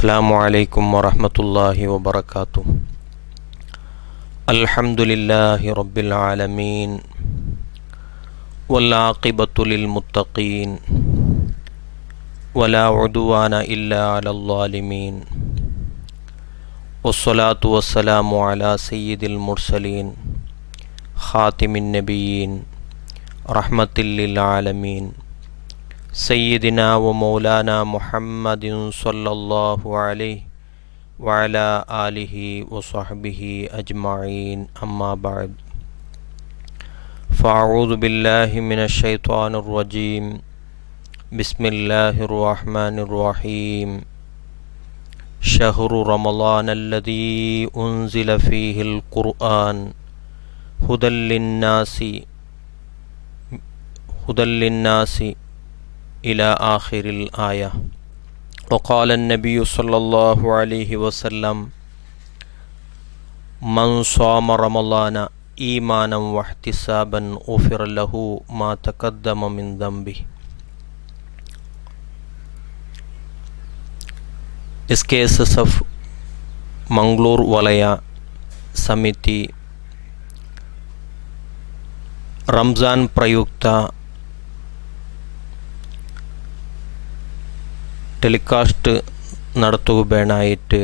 അസ്സലാമു അലൈക്കും വറഹ്മത്തുള്ളാഹി വബറകാതുഹു. അൽഹംദുലില്ലാഹി റബ്ബിൽ ആലമീൻ വൽ ആഖിബത്തു ലിൽ മുത്തഖീൻ വലാ ഉദ്വാന ഇല്ലാ അലൽ ളാലിമീൻ വസ്സലാത്തു വസ്സലാമു അലാ സയ്യിദിൽ മുർസലീൻ ഖാതിമിൻ നബിയ്യീൻ റഹ്മത്തിൽ ലിൽ ആലമീൻ സയ്യിദിനാ വ മൗലാനാ മുഹമ്മദിൻ സ്വല്ലല്ലാഹു അലൈഹി വഅലാ ആലിഹി വസ്വഹ്ബിഹി അജ്മഈൻ. അമ്മാ ബഅദ്. ഫഅഊദു ബില്ലാഹി മിനശ് ശൈത്വാനിർ റജീം. ബിസ്മില്ലാഹിർ റഹ്മാനിർ റഹീം. ശഹ്റു റമളാനല്ലദീ ഉൻസില ഫീഹിൽ ഖുർആൻ ഹുദൽ ലിന്നാസി إلى آخر الآية. وقال النبي صلى الله عليه وسلم من صام رمضان إيمانا واحتسابا غفر له ما تقدم من ذنبه. SKSSF ಮಂಗಳೂರು ವಲಯ ಸಮಿತಿ ರಂಜಾನ್ ಪ್ರಯುಕ್ತ ടെലികാസ്റ്റ് നടത്തുകയായിട്ട്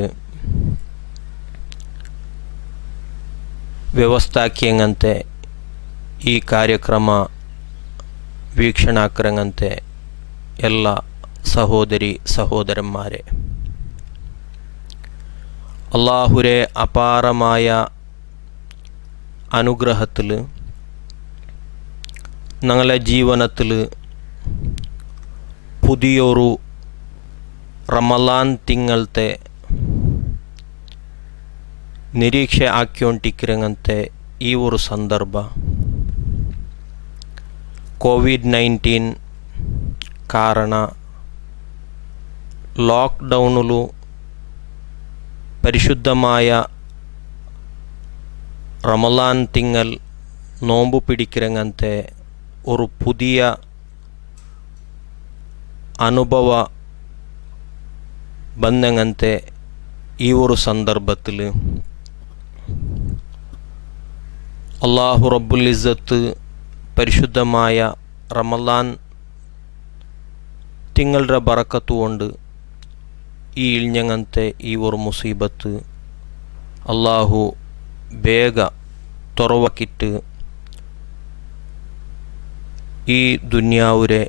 ವ್ಯವಸ್ಥಾಕಿಯಂಗಂತೆ ಈ ಕಾರ್ಯಕ್ರಮ ವೀಕ್ಷಣಾಕರಂಗಂತೆ ಎಲ್ಲ സഹോദരി സഹോദരന്മാരെ, അള്ളാഹുരെ അപാരമായ അനുഗ്രഹത്തിൽ ഞങ്ങളുടെ ജീവിതത്തിൽ പുതിയൊരു റമളാൻ തിങ്കളത്തെ ನಿರೀಕ್ಷೆ ಹಾಕ್ಕೊಂಡಿರಂತೆ ಈ ಒಂದು ಸಂದರ್ಭ ಕೋವಿಡ್-19 ಕಾರಣ ലോക്ക്ഡൗണിലു പരിശുദ്ധമായ റമളാൻ തിങ്കൾ നോമ്പ് പിടിக்கிறಂತೆ ഒരു പുതിയ അനുഭവ ಬಂದಂಗಂತೆ ಈ ಒಂದು ಸಂದರ್ಭത്തിൽ അല്ലാഹു റബ്ബുൽ ഇസ്സത്ത് പരിശുദ്ധമായ റമളാൻ തിങ്കളുടെ ബറക്കത്ത് കൊണ്ട് ഈ ഇൽഞ്ഞങ്ങനത്തെ ഈ ഒരു മുസീബത്ത് അല്ലാഹു ಬೇಗ തുറവാക്കിയിട്ട് ഈ ദുനിയാവുരെ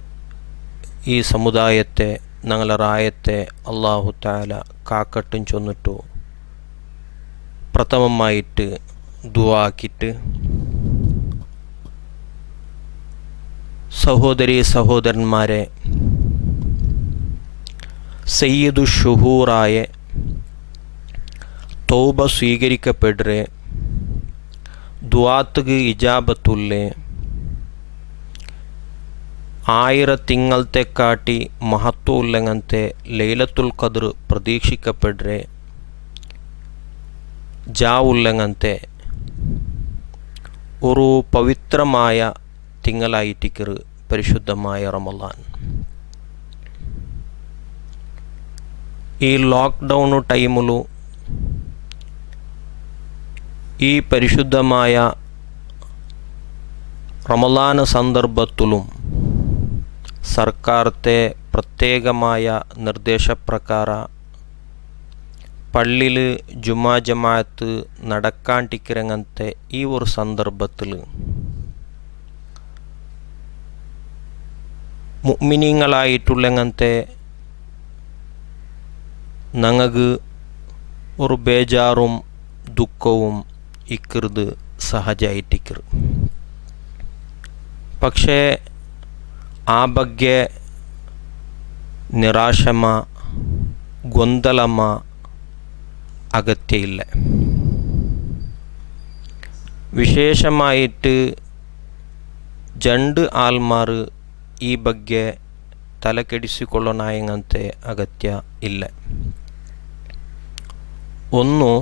ഈ സമുദായത്തെ ഞങ്ങളുടെ റായത്തെ അല്ലാഹു തആല കാക്കട്ടും ചൊന്നിട്ടു പ്രഥമമായിട്ട് ദുആ ആക്കിയിട്ട് സഹോദരി സഹോദരന്മാരെ, സയ്യിദു ഷുഹൂറായ തൗബ സ്വീകരിക്കപ്പെടുറെ, ദുആത്തുക്ക് ഇജാബത്തുള്ളേ, 1000 തിങ്കളത്തെക്കാട്ടി മഹത്വമുള്ളങ്ങനത്തെ ലൈലത്തുൽ ഖദ്ർ പ്രതീക്ഷിക്കപ്പെടുറെ, ജാവുള്ളങ്ങനത്തെ ഒരു പവിത്രമായ തിങ്കളായിട്ടിക്കറ് പരിശുദ്ധമായ റമളാൻ. ഈ ലോക്ക്ഡൗൺ ടൈമിലു ഈ പരിശുദ്ധമായ റമളാൻ സന്ദർഭത്തിലും സർക്കാരത്തെ പ്രത്യേകമായ നിർദ്ദേശപ്രകാര പള്ളിയിൽ ജുമാ ജമാഅത്ത് നടക്കാണ്ടിക്കിറങ്ങത്തെ ഈ ഒരു സന്ദർഭത്തിൽ മുഅ്മിനീങ്ങളായിട്ടുള്ളങ്ങനത്തെ ഞങ്ങൾക്ക് ഒരു ബേജാറും ദുഃഖവും ഇക്കരുത് സഹജായിട്ടിക്കറ്. പക്ഷേ ಆ ಬಗ್ಗೆ ನಿರಾಶಮ ಗೊಂದಲಮ അഗത്യ ഇല്ല. വിശേഷമായിട്ട് 2 ആൾമാർ ഈ ಬಗ್ಗೆ തലക്കെടിಸಿಕೊಳ್ಳೋಣായങ്ങಂತೆ അഗത്യ ഇല്ല. ഒന്ന്,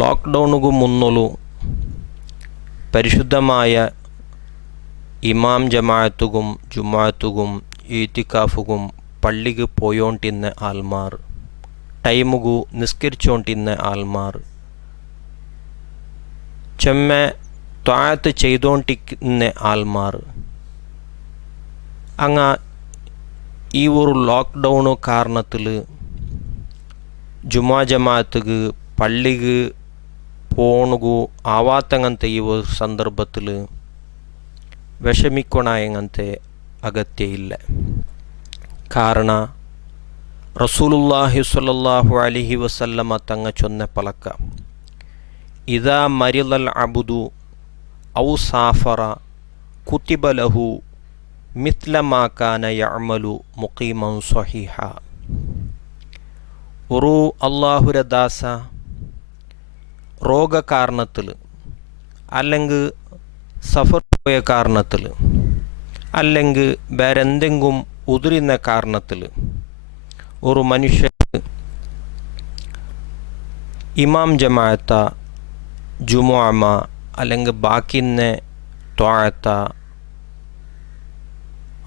ലോക്ക്ഡൗണിಗೂ മുന്നಲು പരിശുദ്ധമായ ഇമാം ജമാഅത്തുകും ജുമാഅത്തുകും ഈത്തിക്കാഫുകും ಪಳ್ಳಿಗೆ ಪೋಯೋಂಟಿನ್ನ ಆಲ್ಮಾರ್, ಟೈಮುಗೂ ನಿಸ್ಕರಿಚೋಂಟಿನ್ನ ಆಲ್ಮಾರ್, ചെമ്മെ ത്വാഅത്ത് ചെയ്തോണ്ടിരിക്കുന്ന ആൾമാർ അങ്ങ ഈ ഒരു ലോക്ക്ഡൗണ് കാരണത്തിൽ ജുമാ ജമാഅത്തുക്ക് പള്ളിക്ക് പോണുകു ആവാത്തങ്ങനത്തെ ഈ ഒരു ಸಂದರ್ಭത്തിൽ വിഷമിക്കണങ്ങനത്തെ അഗത്യമില്ല. കാരണ റസൂലുള്ളാഹി സ്വല്ലല്ലാഹു അലൈഹി വസല്ലമ തങ്ങ ചൊന്ന പലക്ക ഇദാ മരിളൽ അബ്ദു ഔ സാഫറ കുതിബ ലഹു മിത്ല മാ കാന യഅമലു മുഖീമൻ സ്വഹീഹ. ഒരു അല്ലാഹുവിന്റെ ദാസ രോഗ കാരണത്തിൽ അല്ലെങ്കിൽ സഫർ പോയ കാരണത്തിൽ അല്ലെങ്കിൽ വേറെ എന്തെങ്കിലും ഉതിരുന്ന കാരണത്തിൽ ഒരു മനുഷ്യൻ ഇമാം ജമാഅത്ത ജുമുഅ അല്ലെങ്കിൽ ബാക്കിന്നെ ത്വാഅത്ത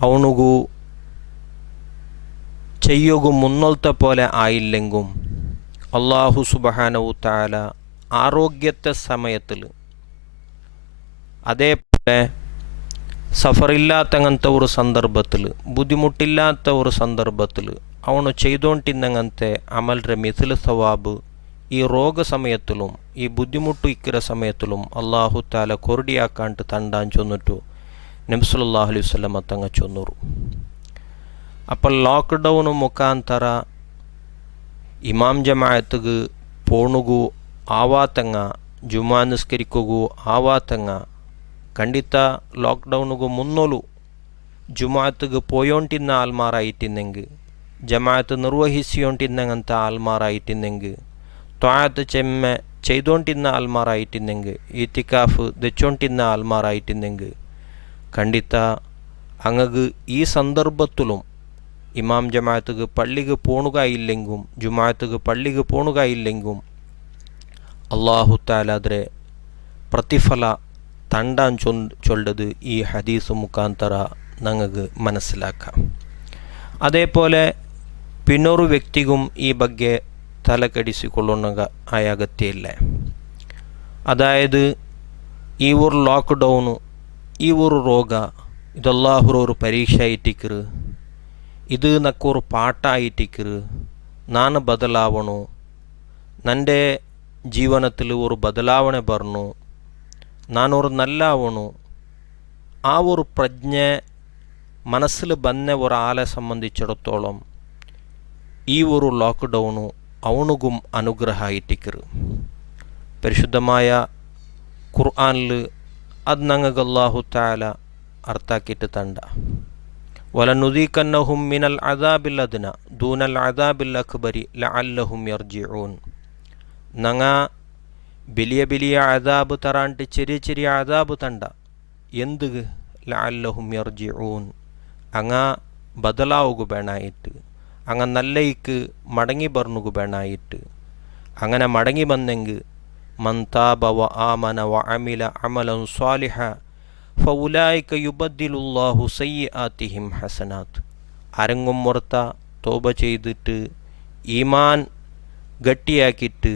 ಅವನಿಗೂ ചെയ്യുക മുന്നോളത്തെ പോലെ ആയില്ലെങ്കും അള്ളാഹു സുബ്ഹാനഹു തആല ആരോഗ്യത്തെ സമയത്തിൽ അതേപോലെ സഫറില്ലാത്തങ്ങനത്തെ ഒരു സന്ദർഭത്തിൽ ബുദ്ധിമുട്ടില്ലാത്ത ഒരു സന്ദർഭത്തിൽ അവನು ചെയ്തുകൊണ്ടിരുന്നങ്ങനത്തെ അമൽറെ മിഥിൽ സവാബ് ഈ രോഗ സമയത്തിലും ഈ ബുദ്ധിമുട്ട് ഇക്കിற സമയത്തിലും അള്ളാഹു തആല കൊറടിയാക്കാണ്ട് തണ്ടാൻ ചൊന്നിട്ടു നബി സല്ലല്ലാഹു അലൈഹി വസല്ലം തങ്ങ ചൊന്നൂರು. അപ്പോൾ ಲಾಕ್ಡೌನ್ ಮುಖಾಂತರ ಇಮಾಮ್ ಜಮಾಅತ್ಗೆ ಪೋಣುಗೂ ಆವಾತಂಗ ಜುಮಾ ನಿಸ್ಕರಿಕೋಗೂ ಆವಾತಂಗ ಖಂಡಿತ ಲಾಕ್ಡೌನ್ಗೂ ಮುನ್ನೋಲು ಜುಮಾഅತ್ಗೆ പോയോണ്ടിരുന്ന ആൾമാരായിട്ടിന്നെങ്കിൽ ജമാഅത്ത് നിർവഹിച്ചുകൊണ്ടിരുന്നങ്ങനത്തെ ആൾമാരായിട്ടിന്നെങ്കിൽ ത്വാഅത്ത് ചെമ്മ ചെയ്തുകൊണ്ടിരുന്ന ആൾമാരായിട്ടിന്നെങ്കിൽ ഇത്തിക്കാഫ് ദച്ചുകൊണ്ടിരുന്ന ആൾമാരായിട്ടിന്നെങ്കിൽ ಖಂಡಿತ അങ്ങക്ക് ഈ സന്ദർഭത്തിലും ഇമാം ജമാഅത്തുക്ക് പള്ളിക്ക് പോണുക ഇല്ലെങ്കും ജുമാഅത്തുക്ക് പള്ളിക്ക് പോണുക ഇല്ലെങ്കും അല്ലാഹു തആല ಅದರ ಪ್ರತಿಫಲ തണ്ടാൻ ചൊല്ലത് ഈ ഹദീസ് മുഖാന്തര ഞങ്ങൾക്ക് മനസ്സിലാക്കാം. അതേപോലെ പിന്നൊരു വ്യക്തിക്കും ഈ ಬಗ್ಗೆ തലക്കെടിಸಿಕೊಳ್ಳುന്ന അഗത്യമില്ല. അതായത് ഈ ഒരു ലോക്ക്ഡൗൺ ഈ ഒരു രോഗ ഇത് അല്ലാഹുവിന്റെ ഒരു പരീക്ഷ ആയിട്ടിക്കറ്, ഇത് നക്കൊരു പാട്ടായിട്ടിക്കറ്. ನಾನು ಬದಲಾವಣು, ನನ್ನ ಜೀವನത്തിൽ ഒരു ಬದಲಾವಣೆ ಬರನು, ನಾನൊരു നല്ലാവണു. ആ ഒരു പ്രജ്ഞ മനസ്സിൽ വന്ന ഒരാളെ സംബന്ധിച്ചിടത്തോളം ഈ ഒരു ലോക്ക്ഡൗണു അവനുകും അനുഗ്രഹമായിട്ടിക്കറ്. പരിശുദ്ധമായ ഖുർആനിൽ അത് ഞങ്ങൾക്ക് അല്ലാഹു തആല അർത്ഥാക്കിയിട്ട് തണ്ട. വലനുദീകന്നഹും മിനൽ അദാബിൽ അദ്ന ദൂനൽ അദാബിൽ അക്ബരി ലഅല്ലഹും യർജിഊൻ. ഞങ്ങ വലിയ വലിയ അദാബ് തരാണ്ട് ചെറിയ ചെറിയ അദാബ് തണ്ട. എന്ത് ലഅല്ലഹും യർജിഊൻ, അങ്ങ ബദലാവുക വേണായിട്ട്, അങ്ങ നല്ലയ്ക്ക് മടങ്ങി ബർന്നുക വേണായിട്ട്. അങ്ങനെ മടങ്ങി വന്നെങ്കിൽ മൻ താബ വ ആമന വ അമില അമലൻ സ്വാലിഹ ഫഉലൈക യുബദ്ദിലുല്ലാഹു സയ്യിആതിഹിം ഹസനാത്ത്. ആരെങ്കിലും മുറത്ത തോബ ചെയ്തിട്ട് ഈമാൻ ഗട്ടിയാക്കിയിട്ട്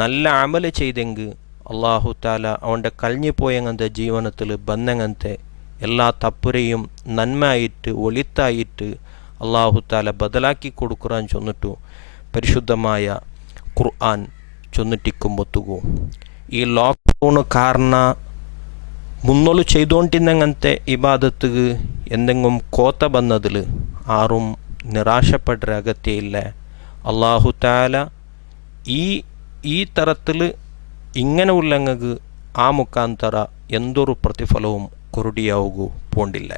നല്ല അമല് ചെയ്തെങ്കിൽ അല്ലാഹു തആല അവൻ്റെ കഴിഞ്ഞു പോയങ്ങനത്തെ ജീവനത്തിൽ ബന്നങ്ങനത്തെ എല്ലാ തപ്പുരയും നന്മയായിട്ട് ഒളിത്തായിട്ട് അല്ലാഹു തആല ബദലാക്കി കൊടുക്കുറാൻ ചൊന്നിട്ടു പരിശുദ്ധമായ ഖുർആൻ ചൊന്നിട്ടിക്കുമ്പൊത്തുകൂ. ഈ ലോക്ക്ഡൗൺ കാരണ മുന്നോളു ചെയ്തുകൊണ്ടിരുന്നങ്ങനത്തെ ഇബാദത്തുക്ക് എന്തെങ്കിലും കോത്ത വന്നതിൽ ആരും നിരാശപ്പെട്ട അഗത്യമില്ല. അല്ലാഹു തആല ഈ തരത്തിൽ ഇങ്ങനെ ഉള്ളങ്ങക്ക് ആ മുഖാന്തര എന്തൊരു പ്രതിഫലവും കൊറുടിയാവുകൂ പോണ്ടില്ല.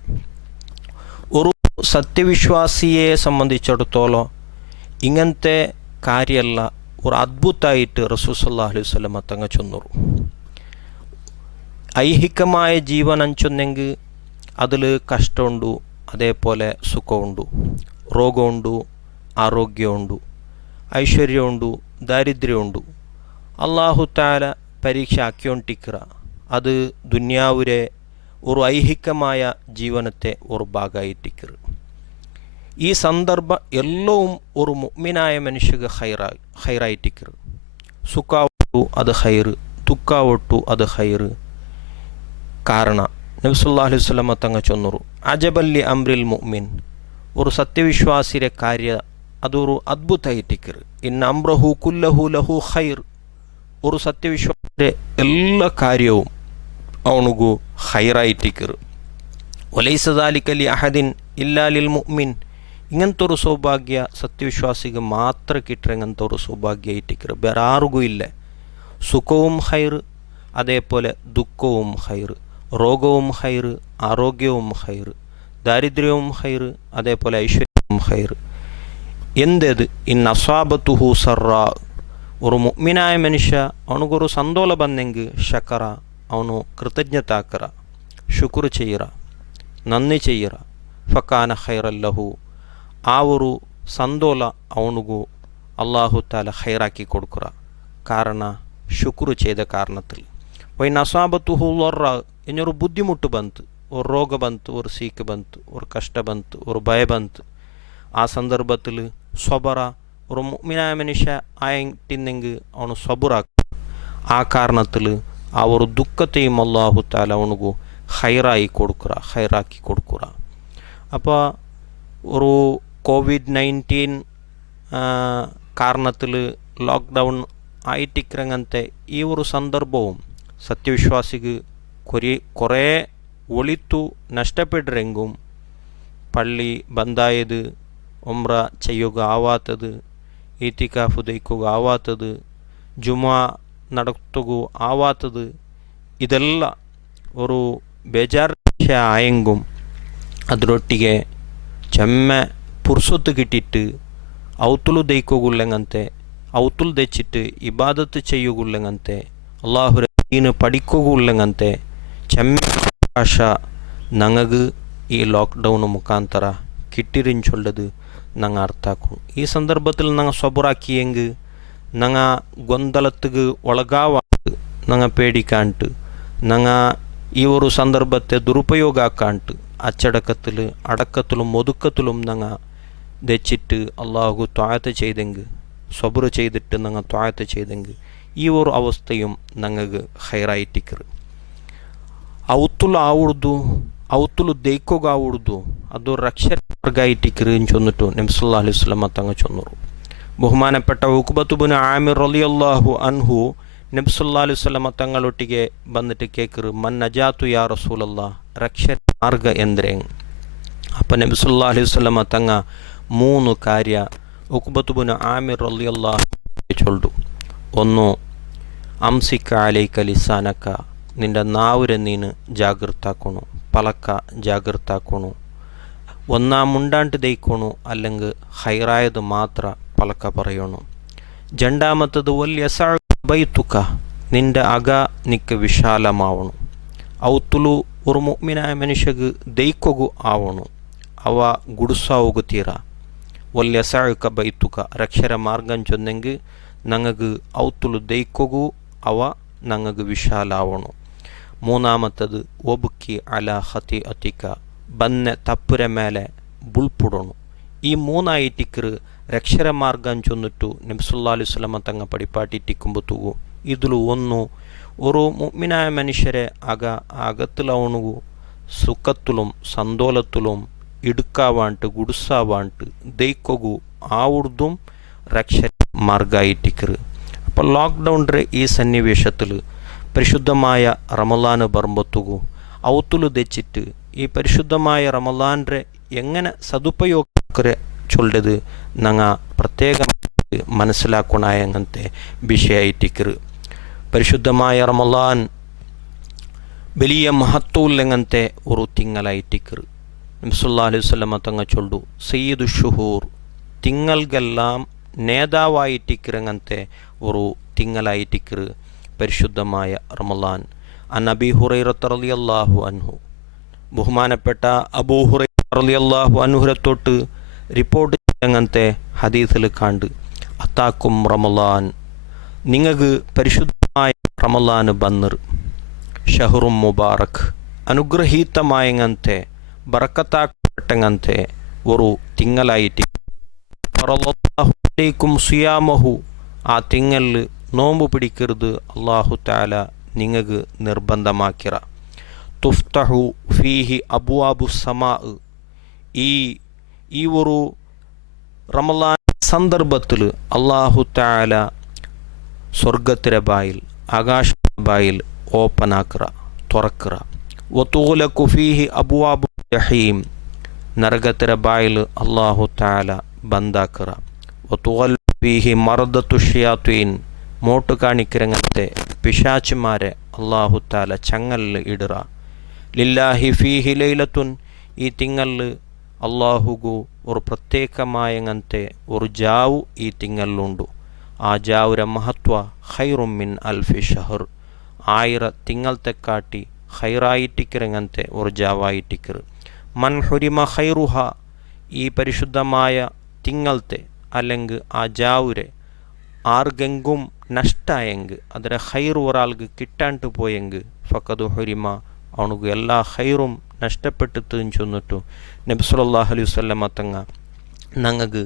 ഒരു സത്യവിശ്വാസിയെ സംബന്ധിച്ചിടത്തോളം ഇങ്ങനത്തെ കാര്യമല്ല ഒരു അദ്ഭുതമായിട്ട് റസൂൽ സല്ലല്ലാഹു അലൈഹി വസല്ലം തങ്ങ ചൊന്നൂರು. ഐഹികമായ ജീവൻ അഞ്ചൊന്നെങ്കിൽ അതിൽ കഷ്ടമുണ്ടു, അതേപോലെ സുഖമുണ്ടു, രോഗമുണ്ടു, ആരോഗ്യമുണ്ടു, ഐശ്വര്യമുണ്ടു, ദാരിദ്ര്യമുണ്ടു. അല്ലാഹു തആല പരീക്ഷ ആക്കിക്കൊണ്ടിരിക്കുക. അത് ദുനിയാവിലെ ഒരു ഐഹികമായ ജീവനത്തെ ഒരു ഭാഗമായിട്ടിരിക്കുക. ഈ സന്ദർഭ എല്ലവും ഒരു മുഅ്മിനായ മനുഷ്യക്ക് ഹൈറായിട്ടിക്കറ്. സുഖാവട്ടു അത് ഹൈറ്, ദുഃഖാവട്ടു അത് ഹൈറ്. കാರಣ നബി സല്ലല്ലാഹു അലൈഹി വസല്ലം തങ്ങൾ ചൊന്നರು, അജബല്ലി അംറിൽ മുഅ്മിൻ, ഒരു സത്യവിശ്വാസിയുടെ കാര്യ അതൊരു അദ്ഭുതമായിട്ടിക്കറ്. ഇന്ന അംറഹു കുല്ലഹു ലഹു ഖൈർ, ഒരു സത്യവിശ്വാസിയുടെ എല്ലാ കാര്യവും ಅವನಿಗೂ ഹൈറായിട്ടിക്കറ്. വലൈസ ദാലിക ലി അഹദിൻ ഇല്ലാ ലിൽ മുഅ്മിൻ, ഇങ്ങനത്തെ ഒരു സൗഭാഗ്യ സത്യവിശ്വാസിക്ക് മാത്രം കിട്ടുക. ഇങ്ങനത്തെ ഒരു സൗഭാഗ്യ ഇട്ടിക്കറ് വേറെ ആർക്കും ഇല്ല. സുഖവും ഹൈറ്, അതേപോലെ ദുഃഖവും ഹൈറ്, രോഗവും ഹൈറ്, ആരോഗ്യവും ഹൈറ്, ദാരിദ്ര്യവും ഹൈറ്, അതേപോലെ ഐശ്വര്യവും ഹൈറ്. എന്തേത് ഇൻ അസ്വാബത്തുഹു സർറാ, ഒരു മുഅ്മിനായ മനുഷ്യ അവനക്കൊരു സന്തോല ಬಂದೆಂಗೆ ಶಕರ, ಅವನು ಕೃತಜ್ಞತಾಕರ, ಶುಕ್ರು ചെയ്യറ, നന്ദി ചെയ്യറ. ഫക്കാന ഖൈറല്ലഹു, ആ ഒരു സന്തോല ಅವನಿಗೂ അള്ളാഹു താല ഹൈറാക്കി കൊടുക്കുക. കാരണ ശുക്രു ചെയ്ത കാരണത്തിൽ. വൈൻ അസ്വാബത്തുഹു ലൊറ, ಇನ್ನೊರು ಬುದ್ಧಿಮುಟ್ಟು ಬಂತು, ഒരു ರೋಗ ಬಂತು, ഒരു സീക്ക് ಬಂತು, ഒരു കഷ്ട ಬಂತು, ഒരു ഭയ ಬಂತು. ആ സന്ദർഭത്തിൽ സ്വബറ, ഒരു മുഅ്മിനായ മനുഷ്യ ആയിട്ടിന്നെങ്കിൽ അവನು സ്വബുറാക്കും. ആ കാരണത്തിൽ ആ ഒരു ദുഃഖത്തെയും അല്ലാഹു തആല അവനുಗೂ ഹൈറാക്കി കൊടുക്കുക. അപ്പോൾ ഒരു COVID-19 കാരണത്തിൽ ലോക്ക്ഡൗൺ ആയിട്ടിക്കറങ്ങനത്തെ ഈ ഒരു സന്ദർഭവും സത്യവിശ്വാസിക്ക് കുറേ ഒളിത്തു നഷ്ടപ്പെട്ടിരെങ്കും പള്ളി ബന്ധായത്, ഉംറ ചെയ്യുക ആവാത്തത്, ഈത്തിക്കാഫ് ദയിക്കുക ആവാത്തത്, ജുമാ നടത്തുക ആവാത്തത്, ഇതെല്ലാം ഒരു ಬೇಜಾರು ವಿಷಯ ಆಯಂಗುം ಅದರೊಟ್ಟಿಗೆ ಚೆಮ್ಮೆ ಪುರ್ಸೊತ್ತು ಕಿಟ್ಟಿಟ್ಟು ಔತುಲು ದೈಕೋಗುಳ್ಳಂಗಂತೆ, ಔತುಲು ದೆಚ್ಚಿಟ್ಟು ಇಬಾದತ್ತು ചെയ്യുಗುಳ್ಳಂಗಂತೆ, ಅಲ್ಲಾಹುರ ದೀನು ಪಡಿಕೋಗುಳ್ಳಂಗಂತೆ ಚೆಮ್ಮೆ ಅವಕಾಶ ನಂಗು ಈ ಲಾಕ್ಡೌನ್ ಮುಖಾಂತರ കിട്ടിരിഞ്ചൊല്ലത് ഞങ്ങൾ അർത്ഥാക്കും. ഈ സന്ദർഭത്തിൽ ഞങ്ങൾ സ്വബുറാക്കിയെങ്കിൽ ഞങ്ങൾ ഗൊന്തലത്തുക്ക് ഒളകാവാണ്ട്, ഞങ്ങൾ പേടിക്കാണ്ട്, ഞങ്ങൾ ഈ ഒരു സന്ദർഭത്തെ ദുരുപയോഗാക്കാണ്ട് അച്ചടക്കത്തിലും ഒതുക്കത്തിലും ഞങ്ങൾ ദച്ചിട്ട് അള്ളാഹു ത്വാഅത്ത് ചെയ്തെങ്കിൽ, സ്വബുറ് ചെയ്തിട്ട് ഞങ്ങൾ ത്വാഅത്ത് ചെയ്തെങ്കിൽ ഈ ഒരു അവസ്ഥയും ഞങ്ങൾക്ക് ഹൈറായിട്ടിക്കറ്. ಔತುಲು ദൈക്കോകാവുടുതു ಅದು ರಕ್ಷಣೆ ಮಾರ್ಗ ಇಟ್ಟಿಕ್ಕರು ಚೊಂದಿಟ್ಟು ನಬಿ ಸಲ್ಲಲ್ಲಾಹು ಅಲೈಹಿ ವಸಲ್ಲಂ തങ്ങൾ ചൊന്നರು. ബഹുമാനപ്പെട്ട ഉഖ്ബത്തു ബിൻ ആമിർ റളിയല്ലാഹു അൻഹു നബി സല്ലല്ലാഹു അലൈഹി വസല്ലം തങ്ങളൊട്ടിಗೆ ಬಂದಿട്ട് കേക്കರು, മൻ നജാതു യാ റസൂലല്ലാഹ്, ರಕ್ಷಣೆ ಮಾರ್ಗ ಎಂದ್ರೆ. അപ്പം നബി സല്ലല്ലാഹു അലൈഹി വസല്ലം തങ്ങൾ 3 ಕಾರ್ಯ ഉഖ്ബത്തു ബിൻ ആമിർ റളിയല്ലാഹു ചൊല്ലു. ഒന്ന്, അംസിക അലൈക ലിസാനക, നിൻ്റെ നാവിനെ നീನು ജാഗ്രതാക്കണു, പലക്ക ജാഗ്രതാക്കണു. ഒന്നാം മുണ്ടാണ്ട് ദയിക്കണു, അല്ലെങ്കിൽ ഹൈറായത് മാത്ര പലക്ക പറയണു. രണ്ടാമത്തത് വൽ യസഅ ബൈതുക, നിൻ്റെ അക നിക്ക് വിശാലമാവണു. ഔത്തുലു ഒരു മുഅ്മിനായ മനുഷ്യക്ക് ദയിക്കൊಗು ആവണു, അവ ഗുഡുസാവുക. വൽ യസഅക ബൈതുക, രക്ഷര മാർഗം ചൊന്നെങ്കിൽ ഞങ്ങൾക്ക് ഔത്തുലു ദയിക്കൊಗು, അവ ഞങ്ങൾക്ക് വിശാലാവണു. മൂന്നാമത്തത് ഒബുക്കി അല ഹത്തി അത്തിക്ക, ബന്നെ തപ്പുര മേലെ ബുൾപുടണു. ഈ 3 ആയിട്ടിക്കറ് രക്ഷര മാർഗം ചൊന്നിട്ടു നബി സല്ലല്ലാഹു അലൈഹി വസല്ലം തങ്ങൾ പടിപ്പാട്ടിട്ടിക്കുമ്പോത്തുകു. ഇതിൽ ഒന്ന്, ഒരു മുഅ്മിനായ മനുഷ്യരെ അകത്തിലവണു സുഖത്തിലും സന്തോലത്തിലും ഇടുക്കാവാണ്ട് ഗുഡുസാവാണ്ട് ദയിക്കൊಗು ആവുടുതും രക്ഷര മാർഗമായിട്ടിക്കറ്. അപ്പോൾ ലോക്ക്ഡൗണിൻ്റെ ഈ സന്നിവേശത്തിൽ പരിശുദ്ധമായ റമളാന് ബർമ്പത്തുകു ഔത്തുಲು ദച്ചിട്ട് ഈ പരിശുദ്ധമായ റമളാൻ്റെ എങ്ങനെ സദുപയോഗ ചൊല്ലത് ഞങ്ങൾ പ്രത്യേകം മനസ്സിലാക്കണായങ്ങനത്തെ വിഷയമായിട്ടിക്കറ്. പരിശുദ്ധമായ റമളാൻ വലിയ മഹത്വമില്ലങ്ങനത്തെ ഒരു തിങ്കളായിട്ടിക്കറ്. നബി സല്ലല്ലാഹു അലൈഹി വസല്ലം തങ്ങൾ ചൊല്ലു, സയ്യിദു ഷുഹൂർ, തിങ്ങൾക്കെല്ലാം നേതാവായിട്ടിക്കറങ്ങനത്തെ ഒരു തിങ്കളായിട്ടിക്കറ് പരിശുദ്ധമായ റമളാൻ. അൻ അബീ ഹുറൈറത്ത റളിയല്ലാഹു അൻഹു, ബഹുമാനപ്പെട്ട അബൂ ഹുറൈറ റളിയല്ലാഹു അൻഹുരെ തൊട്ട് റിപ്പോർട്ട് ചെയ്തങ്ങനത്തെ ഹദീസിൽ കണ്ട്, അത്താക്കും റമളാൻ, നിങ്ങൾക്ക് പരിശുദ്ധമായ റമളാൻ ബന്നർ, ഷഹറും മുബാറക്, അനുഗ്രഹീതമായങ്ങനത്തെ ബറക്കത്താക്കപ്പെട്ടങ്ങനത്തെ ഒരു തിങ്കളായിട്ട് ഫറളല്ലാഹു സിയാമഹു ആ തിങ്ങലിൽ നോമ്പ് പിടിക്കരുത് അള്ളാഹു തആല നിങ്ങൾക്ക് നിർബന്ധമാക്കിറ. തുഫ്തഹു ഫീഹി അബ്വാബു സമാ ഈ ഒരു റമളാൻ സന്ദർഭത്തിൽ അള്ളാഹു തആല സ്വർഗത്തിലെ ബായിൽ ആകാശ ബായിൽ ഓപ്പനാക്കിറ, തുറക്കിറ. വതുഗ്ലഖു ഫീഹി അബ്വാബു ജഹീം നരകത്തിലെ ബായിൽ അള്ളാഹു തആല ബന്ദാക്കിറ. വതുഗ്ലഖു ഫീഹി മർദത്തു ഷയാത്തീൻ മോട്ട് കാണിക്കിറങ്ങത്തെ പിശാച്ചുമാരെ അള്ളാഹു തആല ചങ്ങലിൽ ഇടുക. ലില്ലാഹി ഫീഹി ലൈലത്തുൻ ഈ തിങ്ങലിൽ അള്ളാഹുഗു ഒരു പ്രത്യേകമായങ്ങനത്തെ ഒരു ജാവു ഈ തിങ്ങലിലുണ്ട്. ആ ജാവുര മഹത്വ ഖൈറും മിൻ അൽഫി ഷഹർ 1000 തിങ്ങലത്തെ കാട്ടി ഖൈറായിട്ടിക്കിറങ്ങനത്തെ ഒരു ജാവായിട്ടിക്കറ്. മൻ ഹുരിമ ഖൈറുഹ ഈ പരിശുദ്ധമായ തിങ്ങലത്തെ അല്ലെങ്കിൽ ആ ജാവുരെ ആർക്കെങ്കും നഷ്ടായെങ്കിൽ അതിലെ ഖൈർ ഒരാൾക്ക് കിട്ടാണ്ട് പോയെങ്കിൽ ഫഖദ് ഹുരിമ അവനുക്ക് എല്ലാ ഖൈറും നഷ്ടപ്പെട്ടിട്ട് ചൊന്നിട്ടു നബി സല്ലല്ലാഹു അലൈഹി വസല്ലമ തങ്ങ ഞങ്ങൾക്ക്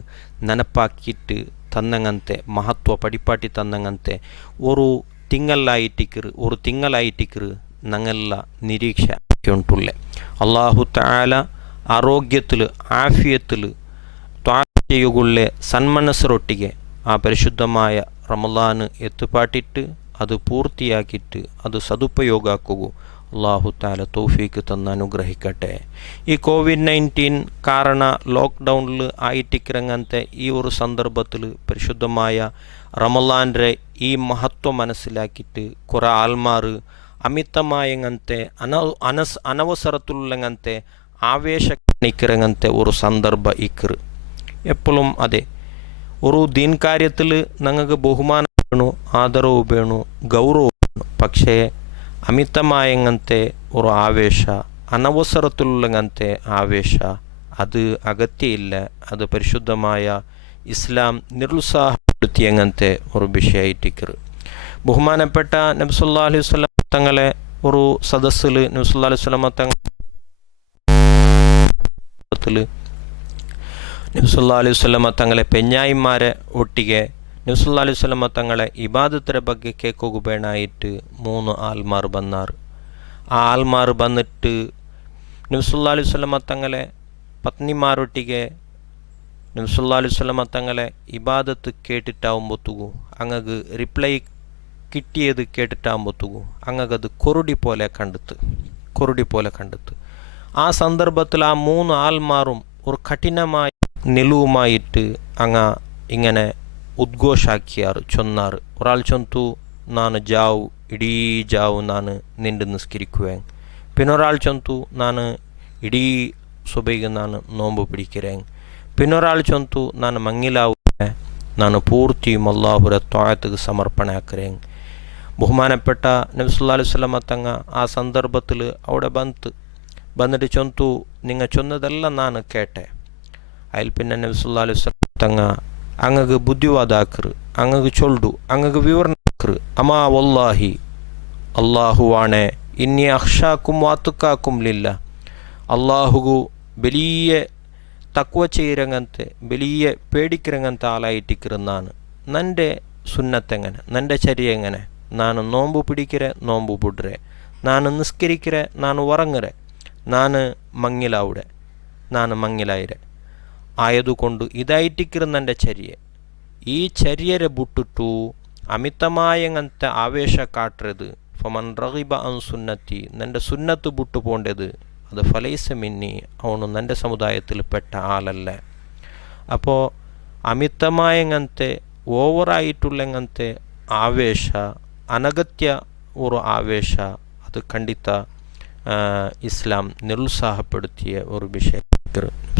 നനപ്പാക്കിയിട്ട് തന്നങ്ങനത്തെ മഹത്വ പടിപ്പാട്ടി തന്നങ്ങനത്തെ ഒരു തിങ്കളായിട്ടിക്കറ് ഞങ്ങള നിരീക്ഷ ഉണ്ടുള്ളേ. അള്ളാഹു തആല ആരോഗ്യത്തിൽ ആഫിയത്തിൽ ചെയ്യുകൊള്ളെ സന്മനസ്സരൊട്ടിಗೆ ആ പരിശുദ്ധമായ റമളാൻ എത്തുപാട്ടിട്ട് അത് പൂർത്തിയാക്കിയിട്ട് അത് സദുപയോഗാക്കുക അള്ളാഹു തആല തൗഫീക്ക് തന്ന് അനുഗ്രഹിക്കട്ടെ. ഈ COVID-19 കാരണ ലോക്ക്ഡൗണിൽ ആയിട്ടിക്കിറങ്ങനത്തെ ഈ ഒരു സന്ദർഭത്തിൽ പരിശുദ്ധമായ റമളാൻ്റെ ഈ മഹത്വം മനസ്സിലാക്കിയിട്ട് കുറേ ആൾമാർ അമിതമായങ്ങനത്തെ അനവസരത്തിലുള്ളങ്ങനത്തെ ആവേശ കാണിക്കിറങ്ങനത്തെ ഒരു സന്ദർഭ ഇക്കറ് എപ്പോഴും അതെ ഒരു ദീൻ കാര്യത്തിൽ ഞങ്ങൾക്ക് ബഹുമാനം വേണു, ആദരവ് വേണു, ഗൗരവം വേണു. പക്ഷേ അമിതമായങ്ങനത്തെ ഒരു ആവേശ അനവസരത്തിലുള്ളങ്ങനത്തെ ആവേശ അത് അഗത്യമില്ല. അത് പരിശുദ്ധമായ ഇസ്ലാം നിരുത്സാഹപ്പെടുത്തിയങ്ങനത്തെ ഒരു വിഷയമായിട്ടിക്കറ്. ബഹുമാനപ്പെട്ട നബി സല്ലല്ലാഹു അലൈഹി വസല്ലം തങ്ങളെ ഒരു സദസ്സിൽ നബി സല്ലല്ലാഹു അലൈഹി വസല്ലം നബി സല്ലല്ലാഹു അലൈഹി വസല്ലം തങ്ങളെ പെഞ്ഞായിമാരെ ഒട്ടിಗೆ നബി സല്ലല്ലാഹു അലൈഹി വസല്ലം തങ്ങളെ ഇബാദത്തിൻ്റെ ಬಗ್ಗೆ കേൾക്കുകയായിട്ട് 3 ആൾമാർ ബന്നാർ. ആ ആൾമാർ ബന്നിട്ട് നബി സല്ലല്ലാഹു അലൈഹി വസല്ലം തങ്ങളെ പത്നിമാരൊട്ടിಗೆ നബി സല്ലല്ലാഹു അലൈഹി വസല്ലം തങ്ങളെ ഇബാദത്ത് കേട്ടിട്ടാവുമ്പോത്തുകു അങ്ങക്ക് റിപ്ലൈ കിട്ടിയത് കേട്ടിട്ടാകുമ്പോത്തുകു അങ്ങക്കത് കൊറുടി പോലെ കണ്ടെത്ത് ആ സന്ദർഭത്തിൽ ആ 3 ആൾമാരും ഒരു കഠിനമായ നിലവുമായിട്ട് ഇങ്ങനെ ഉദ്ഘോഷാക്കിയാറ് ചൊന്നാറ്. ഒരാൾ ചൊന്തു ನಾನು ഇടീ ജാവു ನಾನು നിണ്ട് നിസ്കരിക്കുവേൻ. പിന്നൊരാൾ ചൊന്തു ನಾನು ഇടീ സുബൈಗೆ ನಾನು നോമ്പ് പിടിக்கிறேൻ. പിന്നൊരാൾ ചൊന്തു ನಾನು ಮಂಗಿಲಾವುವೆ ನಾನು ಪೂರ್ತಿയും അല്ലാഹുര ത്വാഅത്തിക്ക് സമർപ്പണ ആക്കറേൻ. ബഹുമാനപ്പെട്ട നബി സല്ലല്ലാഹു അലൈഹി വസല്ലം തങ്ങ ആ സന്ദർഭത്തിൽ അവിടെ ಬಂದಿട്ട് ചൊന്തു നിങ്ങൾ ചൊന്നതെല്ലാം ನಾನು കേട്ടെ. അതിൽ പിന്നെ നബി സല്ലല്ലാഹു അലൈഹി വസല്ലം തങ്ങ അങ്ങക്ക് ബുദ്ധിവാദാക്കറ്, അങ്ങക്ക് ചൊല്ലു, അങ്ങക്ക് വിവരണാക്കറ്. അമാ വല്ലാഹി അള്ളാഹുവാണെ ഇന്നി അഖ്ഷാക്കും വാത്തുക്കാക്കും ലില്ല അള്ളാഹുഗു വലിയ തക്വ ചെയ്യരങ്ങനത്തെ വലിയ പേടിക്കിറങ്ങനത്തെ ആളായിട്ടിക്കിരുന്നാണ്. നൻ്റെ സുന്നത്തെങ്ങനെ, നൻ്റെ ചര്യ എങ്ങനെ, ನಾನು നോമ്പ് പിടിക്കರೆ, നോമ്പ് ಬಿಡ್ರೆ, ನಾನು ನಿಸ್ಕರಿಕರೆ, ನಾನು ಉറങ്ങರೆ, ನಾನು ಮಂಗಿಲಾವುಡೆ, ನಾನು ಮಂಗಿಲಾಯಿರೆ ആയതുകൊണ്ട് ഇതായിട്ടിക്കിരുന്നെൻ്റെ ചര്യ. ഈ ചര്യരെ ബുട്ടിട്ടു അമിതമായങ്ങനത്തെ ആവേശ കാട്ടരുത്. ഫമൻ റഗിബ അൻ സുന്നത്തി എൻ്റെ സുന്നത്ത് ബുട്ടു പോണ്ടത് അത് ഫലൈസ മിന്നി അവನು എൻ്റെ സമുദായത്തിൽ പെട്ട ആളല്ല. അപ്പോൾ അമിതമായങ്ങനത്തെ ഓവറായിട്ടുള്ളങ്ങനത്തെ ആവേശ ಅನಗತ್ಯ ഒരു ಆವೇಶ ಅದು ಖಂಡಿತ ಇಸ್ಲಾಂ ನಿರುತ್ಸಾಹಪಡುತ್ತಿಯ ഒരു ವಿಷಯ.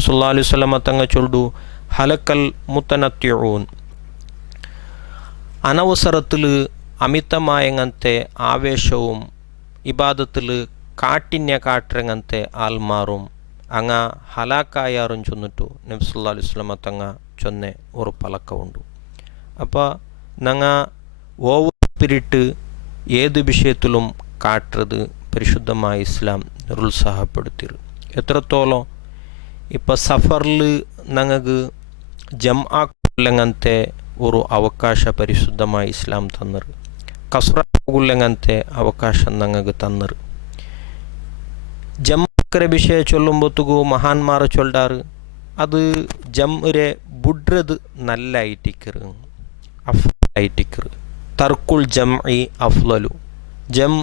ಸಲ್ಲಲ್ಲಾಹು ಅಲೈಹಿ ವಸಲ್ಲಂ ತಂಗ ಚೊಲ್ಡು ഹലക്കൽ മുത്തനത്യുഊൻ അനവസരത്തിൽ അമിതമായങ്ങനത്തെ ആവേശവും ഇബാദത്തിൽ കാട്ടിറങ്ങനത്തെ ആൽമാറും അങ്ങ ഹലാക്കായാറും ചൊന്നിട്ടു നബി സല്ലല്ലാഹു അലൈഹി വസല്ലം തങ്ങ ചൊന്നെ ഒരു പലക്കമുണ്ട്. അപ്പോൾ ഞങ്ങ ഓവർ സ്പിരിറ്റ് ഏത് വിഷയത്തിലും കാട്ടത് പരിശുദ്ധമായ ഇസ്ലാം നിരുത്സാഹപ്പെടുത്തിയത്. എത്രത്തോളം ഇപ്പോൾ സഫറിൽ ഞങ്ങൾക്ക് ജംആ ഒരു അവകാശ പരിശുദ്ധമായി ഇസ്ലാം തന്നറ്. കസ്റങ്ങനത്തെ അവകാശം ഞങ്ങൾക്ക് തന്നറ്. ജംഅക്കര വിഷയ ചൊല്ലുമ്പോഴത്തേക്കു മഹാന്മാർ ചൊല്ലാറ് അത് ജംറെ ബുഡ്രത് നല്ല ഐറ്റിക്കറ്, അഫ്ലൈറ്റിക്കറ്. തർക്കുൽ ജംഇ അഫ്ലലു, ജം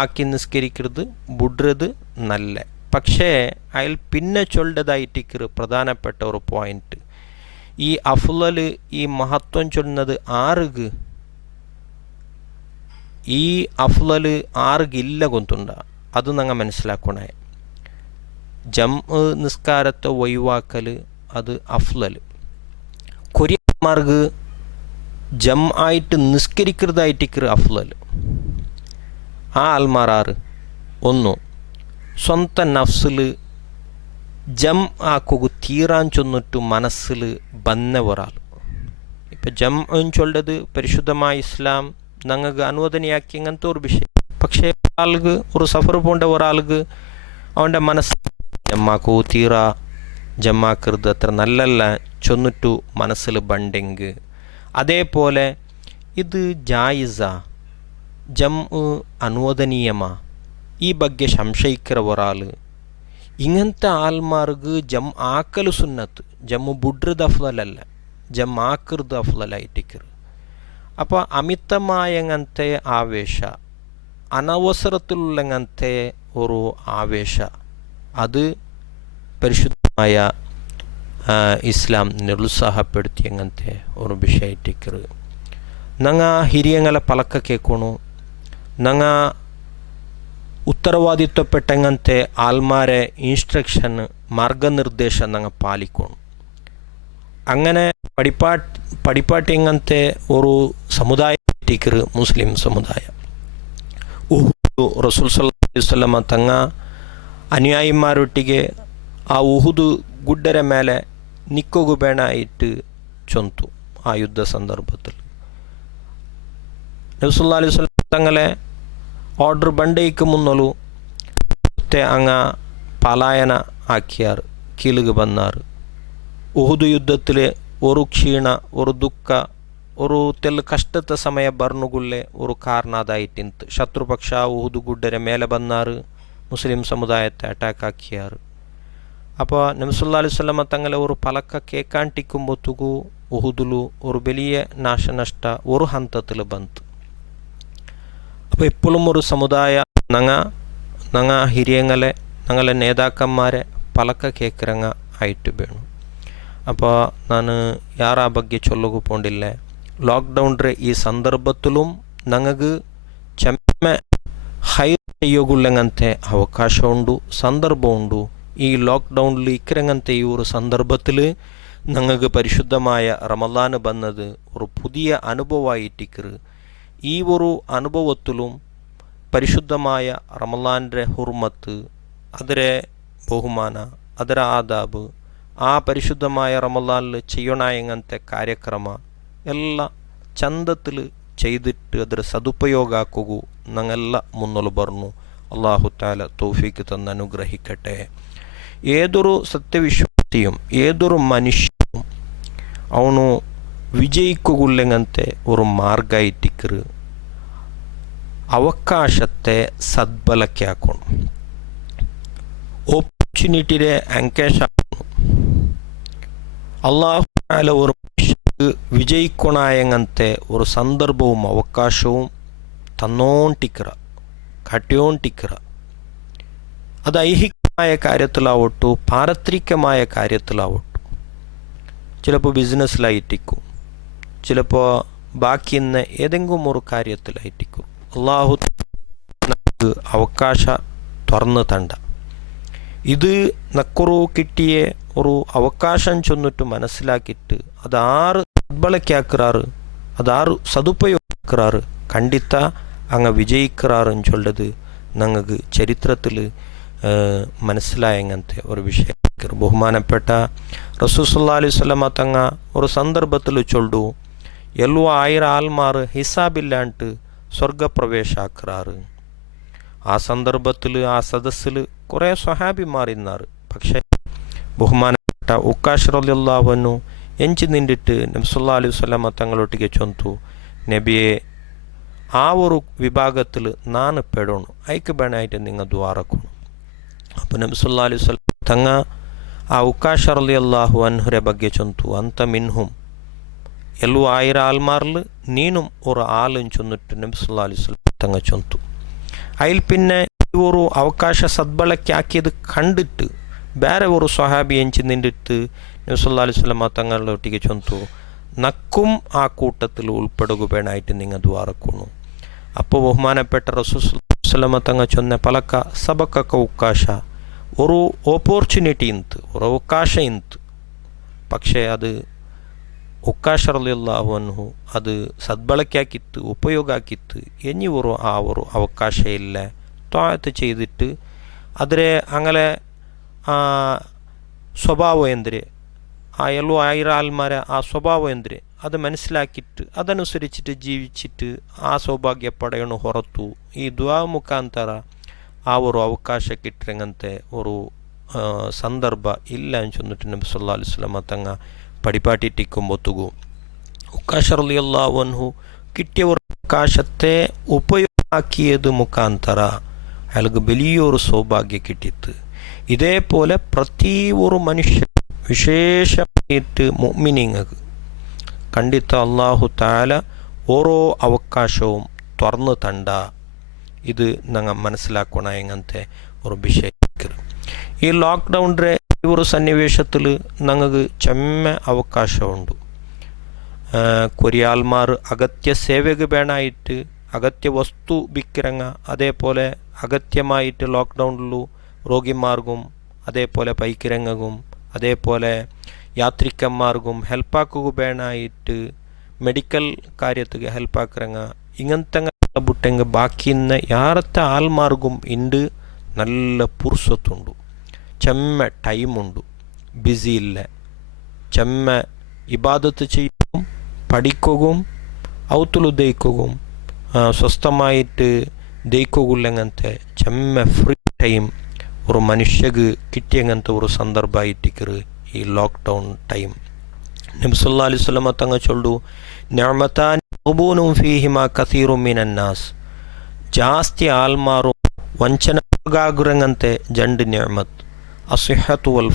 ആക്കി നിസ്കരിക്കരുത് ബുഡ്രത് നല്ല. പക്ഷേ അതിൽ പിന്നെ ചൊല്ലതായിട്ടിക്കറ് പ്രധാനപ്പെട്ട ഒരു പോയിന്റ്, ഈ അഫ്ലൽ ഈ മഹത്വം ചൊല്ലുന്നത് ആറുക്ക്, ഈ അഫ്ലൽ ആറുക്ക് ഇല്ല കൊണ്ടുണ്ട അത് ഞങ്ങൾ മനസ്സിലാക്കണേ. ജം നിസ്കാരത്തെ ഒഴിവാക്കൽ അത് അഫ്ലൽ. കൊറിയന്മാർക്ക് ജം ആയിട്ട് നിസ്കരിക്കരുതായിട്ടിക്കറ് അഫ്ലൽ. ആ ആൽമാറാറ് ഒന്നു സ്വന്തം നഫ്സിൽ ജം ആക്കുക തീരാൻ ചൊന്നിട്ട് മനസ്സിൽ ബന്ന ഒരാൾ. ഇപ്പം ജം ചൊല്ലത് പരിശുദ്ധമായ ഇസ്ലാം ഞങ്ങൾക്ക് അനുവദനയാക്കി അങ്ങനത്തെ ഒരു വിഷയം. പക്ഷേ ഒരാൾക്ക് ഒരു സഫർ പോണ്ട ഒരാൾക്ക് അവൻ്റെ മനസ്സ് ജമ്മാക്കൂ തീറ ജമ്മാക്കരുത് അത്ര നല്ലല്ല ചൊന്നിട്ടു മനസ്സിൽ ബണ്ടെങ്ക്. അതേപോലെ ഇത് ജായിസ ജം അനുവദനീയമാ ഈ ಬಗ್ಗೆ സംശയിக்கிற ഒരാൾ, ഇങ്ങനത്തെ ആൽമാർക്ക് ജം ആക്കൽ സുന്നത്ത്, ജമ്മു ബുഡ്രത് അഫ്ലലല്ല, ജം ആക്കൃത് അഫ്ലലായിട്ടിക്കറ്. അപ്പോൾ അമിതമായങ്ങനത്തെ ആവേശ, അനവസരത്തിലുള്ളങ്ങനത്തെ ഒരു ആവേശ അത് പരിശുദ്ധമായ ഇസ്ലാം നിരുത്സാഹപ്പെടുത്തിയങ്ങനത്തെ ഒരു വിഷയമായിട്ടിക്കറ്. ഞങ്ങൾ ಹಿರಿಯಂಗಳ ಪಲಕ ಕೇಳ್ಕೊಣು, ഞങ്ങൾ ഉത്തരവാദിത്വപ്പെട്ടങ്ങനത്തെ ആൽമാരെ ഇൻസ്ട്രക്ഷൻ മാർഗനിർദ്ദേശം ഞങ്ങൾ പാലിക്കണം. അങ്ങനെ പടിപ്പാട്ടിങ്ങനത്തെ ഒരു സമുദായത്തിക്കറ് മുസ്ലിം സമുദായം. ഉഹുദ് റസൂൽ സല്ലല്ലാഹു അലൈഹി വസല്ലമ തങ്ങ ಅನುಯಾಯಿಮಾರೊಟ್ಟಿಗೆ ಆ ಉಹುದು ಗುಡ್ಡರ ಮೇಲೆ ನಿಕ್ಕೋಗು ಬೇಡ ಇಟ್ಟು ಚೊಂತು ಆ ಯುದ್ಧ ಸಂದರ್ಭದಲ್ಲಿ. നബി സല്ലല്ലാഹു അലൈഹി വസല്ലം തങ്ങളെ ഓർഡർ ബണ്ടയ്ക്ക് മുന്നോലു അങ്ങ പലായന ആക്കിയാർ, കീലുക ബന്നാർ. ഉഹുദ് യുദ്ധത്തിൽ ഒരു ക്ഷീണ, ഒരു ദുഃഖ, ഒരു തെല്ല് കഷ്ടത്തെ സമയ ಬರ್ನುಗುಳ್ಳೆ ഒരു കാരണದಾയിട്ടിಂತು ശത്രുപക്ഷ ഉഹുദ് ಗುಡ್ಡರ ಮೇಲೆ ಬನ್ನಾರು, മുസ്ലിം സമുദായത്തെ അറ്റാക്ക് ആക്കിയാറ്. അപ്പോൾ നബി സല്ലല്ലാഹു അലൈഹി വസല്ലം തങ്ങളെ ഒരു പലക്ക കേൾക്കാണ്ടിക്കുമ്പോഴത്തേക്കു ഉഹുദിലു ഒരു വലിയ നാശനഷ്ട ഒരു ഹന്തത്തിൽ ಬಂತು. അപ്പോൾ എപ്പോഴും ഒരു സമുദായ ഞങ്ങ ಹಿರಿಯಂಗಲೆ ഞങ്ങളെ നേതാക്കന്മാരെ പലക്ക കേൾക്കിറങ്ങ ആയിട്ട് വേണം. അപ്പോൾ ഞാൻ യാറാ ಬಗ್ಗೆ ചൊല്ലുക പോണ്ടില്ല. ലോക്ക്ഡൗണിൻ്റെ ഈ സന്ദർഭത്തിലും ഞങ്ങൾക്ക് ചെമ്മ ഹൈ ചെയ്യുള്ളങ്ങനത്തെ അവകാശ ഉണ്ടു, ಸಂದರ್ಭ ಉಂಡು. ഈ ലോക്ക്ഡൗണിൽ ഇക്കരങ്ങനത്തെ ഈ ഒരു സന്ദർഭത്തിൽ ഞങ്ങൾക്ക് പരിശുദ്ധമായ റമദാൻ വന്നത് ഒരു പുതിയ അനുഭവമായിട്ടിക്കറ്. ഈ ഒരു അനുഭവത്തിലും പരിശുദ്ധമായ റമദാൻ്റെ ഹുർമത്ത്, അതിരെ ബഹുമാന, ಅದರ ಆದಾಬ್, ಆ ಪರಿಶುದ್ಧമായ റമദാനിൽ ചെയ്യണങ്ങനത്തെ ಕಾರ್ಯಕ್ರಮ ಎಲ್ಲ ಚಂದത്തിൽ ചെയ്തിട്ട് ಅದರ സതുപയോഗ ആക്കുക ഞങ്ങളെല്ല മുന്നോട്ട് പറഞ്ഞു. അള്ളാഹു തആല തൗഫീക്ക് തന്ന് അനുഗ്രഹിക്കട്ടെ. ഏതൊരു സത്യവിശ്വാസിയും ഏതൊരു മനുഷ്യനും ಅವನು വിജയിക്കുള്ളങ്ങനത്തെ ഒരു മാർഗമായിട്ടിക്കറ് അവകാശത്തെ സദ്ബലಕ್ಕೆ ಹಾಕೋಣ, ഓപ്പർച്യൂണിറ്റിയെ എൻകേഷ് ആക്കണം. അള്ളാഹു തആല ഒരു മനുഷ്യർക്ക് വിജയിക്കണങ്ങനത്തെ ഒരു സന്ദർഭവും അവകാശവും തന്നോണ്ടിക്കറ, കട്ടിയോണ്ടിക്കറ. അത് ഐഹികമായ കാര്യത്തിലാവട്ടു, പാരത്രികമായ കാര്യത്തിലാവട്ടു. ചിലപ്പോൾ ബിസിനസ്സിലായിട്ടിക്കും, ചിലപ്പോൾ ബാക്കിയുന്ന ഏതെങ്കിലും ഒരു കാര്യത്തിലായിട്ടിക്കും. അള്ളാഹു നമുക്ക് അവകാശ തുറന്ന് തണ്ട. ഇത് നക്കുറു കിട്ടിയ ഒരു അവകാശം ചൊന്നിട്ട് മനസ്സിലാക്കിയിട്ട് അതാറ് സദ്ബളക്കാക്കുറാറ്, അതാറ് സതുപയോഗാക്കുറാറ്, ಖಂಡಿತ അങ്ങ് വിജയിക്കാറെന്ന് ചൊല്ലത് ഞങ്ങൾക്ക് ചരിത്രത്തിൽ മനസ്സിലായങ്ങനത്തെ ഒരു വിഷയം. ബഹുമാനപ്പെട്ട റസൂൽ സല്ലല്ലാഹു അലൈഹി വസല്ലമ തങ്ങ ഒരു സന്ദർഭത്തിൽ ചൊല്ലു, ಎಲ್ಲೋ 1000 ആൽമാർ ഹിസാബില്ലാണ്ട് സ്വർഗപ്രവേശ ആക്കുറാറ്. ആ സന്ദർഭത്തിൽ ആ സദസ്സിൽ കുറേ സ്വഹാബിമാർ ഇന്നാറ്. പക്ഷേ ബഹുമാനപ്പെട്ട ഉക്കാഷ് റളിയല്ലാഹു അൻഹു ಎಂಚಿ ನಿಂದಿಟ್ಟು ನಬಿ ಸಲ್ಲಲ್ಲಾಹು ಅಲೈಹಿ ವಸಲ್ಲಮ തങ്ങളൊട്ടിಗೆ ചൊന്തു നബിയെ ആ ഒരു വിഭാഗത്തിൽ നാണ് പെടണം അയക്ക് വേണമായിട്ട് നിങ്ങൾ ദ്വാരക്കണം. അപ്പോൾ നബി സല്ലല്ലാഹു അലൈഹി വസല്ലം തങ്ങ ಆ ಉಕಾಷ റളിയല്ലാഹു അൻഹുരെ ಬಗ್ಗೆ ചൊന്തു ಅಂತ ಮಿನ್ಹುಂ ಎಲ್ಲೂ 1000 ആൾമാരിൽ നീനും ഒരു ആളും ചൊന്നിട്ട് നബി സല്ലല്ലാഹു അലൈഹി വസല്ലം തങ്ങ ചൊന്തു. അതിൽ പിന്നെ ഒരു അവകാശ സദ്ബളക്കാക്കിയത് കണ്ടിട്ട് ಬೇರೆ ഒരു സ്വഹാബി ಎಂಚಿ നിന്നിട്ട് നബി സല്ലല്ലാഹു അലൈഹി വസല്ലം തങ്ങളൊട്ടിಗೆ ചൊന്തു നക്കും ആ കൂട്ടത്തിൽ ഉൾപ്പെടുകയായിട്ട് നിങ്ങൾ ദ്വാരക്കുന്നു. അപ്പോൾ ബഹുമാനപ്പെട്ട റസൂൽ സല്ലല്ലാഹു അലൈഹി വസല്ലം തങ്ങൾ ചൊന്ന പലക്ക സബക്കക്ക ഉക്കാശ ഒരു ഓപ്പർച്യൂണിറ്റി ಇಂತು ഒരു ಅವಕಾಶ ಇಂತು. പക്ഷേ അത് ഉക്കാഷ് റളിയല്ലാഹു അൻഹു അത് സദ്ബളക്കാക്കിತ್ತು ಉಪಯೋಗ ಆಕಿತ್ತು ಎನ್ನಿ ಆ ഒരു ಅವಕಾಶ ಇಲ್ಲ ತ್ವಾഅತ್ ചെയ്തിട്ട് ಆದರೆ അങ്ങനെ സ്വഭാവം എന്തിരെ ആ ಎಲ್ಲೋ 1000 ആൾമാരെ ആ സ്വഭാവം എന്തിരെ അത് മനസ്സിലാക്കിയിട്ട് അതനുസരിച്ചിട്ട് ജീവിച്ചിട്ട് ആ സൗഭാഗ്ಯ ಪಡೆಯಣು ಹೊರತು ಈ ದುಆ ಮುಖಾಂತರ ಆ ഒരു ಅವಕಾಶ കിട്ടിರಂಗಂತೆ ഒരു ಸಂದರ್ಭ ಇಲ್ಲ ಅಂಚೊಂದಿಟ್ಟು ನಬಿ ಸಲ್ಲಲ್ಲಾಹು ಅಲೈಹಿ ವಸಲ್ಲಂ തങ്ങ പടിപാട്ടിട്ടിക്കുമ്പോത്തുകു ഉക്കാഷ് റളിയല്ലാഹു അൻഹു കിട്ടിയ ഒരു അവകാശത്തെ ഉപയോഗമാക്കിയത് മുഖാന്തര അയാൾക്ക് വലിയൊരു സൗഭാഗ്യം കിട്ടിയത്. ഇതേപോലെ പ്രതി ഒരു മനുഷ്യൻ വിശേഷമായിട്ട് മുഅ്മിനീങ്ങൾക്ക് ಖಂಡಿತ അല്ലാഹു തആല ഓരോ അവകാശവും തുറന്നു തണ്ട ഇത് ഞങ്ങൾ മനസ്സിലാക്കണം. എങ്ങനത്തെ ഒരു വിഷയം ഈ ലോക്ക്ഡൗണിൻ്റെ ഈ ഒരു സന്നിവേശത്തിൽ ഞങ്ങൾക്ക് ചെമ്മ അവകാശമുണ്ട്. കൊറിയാൽമാർ അഗത്യ സേവക വേണമായിട്ട് അഗത്യ വസ്തു വിക്കിറങ്ങ അതേപോലെ അഗത്യമായിട്ട് ലോക്ക്ഡൗണിലു രോഗിമാർക്കും അതേപോലെ പൈക്കിരങ്ങും അതേപോലെ യാത്രികന്മാർക്കും ഹെൽപ്പാക്കുക വേണമായിട്ട് മെഡിക്കൽ കാര്യത്തിക്ക് ഹെൽപ്പാക്കിറങ്ങ ഇങ്ങനത്തെ ബുട്ടെങ്കിൽ ബാക്കിന്ന് യാറത്തെ ആൾമാർക്കും ഉണ്ട് നല്ല പുർസത്തുണ്ട്, ചെമ്മ ടൈമുണ്ട്, ബിസി ഇല്ല, ചെമ്മ ഇബാദത്ത് ചെയ്യും, പഠിക്കുകയും ഔത്തുಲು ദയിക്കുകയും സ്വസ്ഥമായിട്ട് ദയിക്കുകയില്ലങ്ങനത്തെ ചെമ്മ ഫ്രീ ടൈം ഒരു മനുഷ്യക്ക് കിട്ടിയങ്ങനത്തെ ഒരു സന്ദർഭമായിട്ടിക്കറ് ഈ ലോക്ക്ഡൗൺ ടൈം. നബി സല്ലല്ലാഹു അലൈഹി വസല്ലം തങ്ങൾ ചൊല്ലു നിഅമതാൻ മഗ്ബൂനും ഫീഹിമാ കസീറും മിനന്നാസ്. ಜಾಸ್ತಿ ಆಲ್ಮಾರು ವಂಚನೆಗಾಗುರಂಗಂತೆ ಜಂಡು ನಿಅಮತ್ ಅಸಿಹತು ವಲ್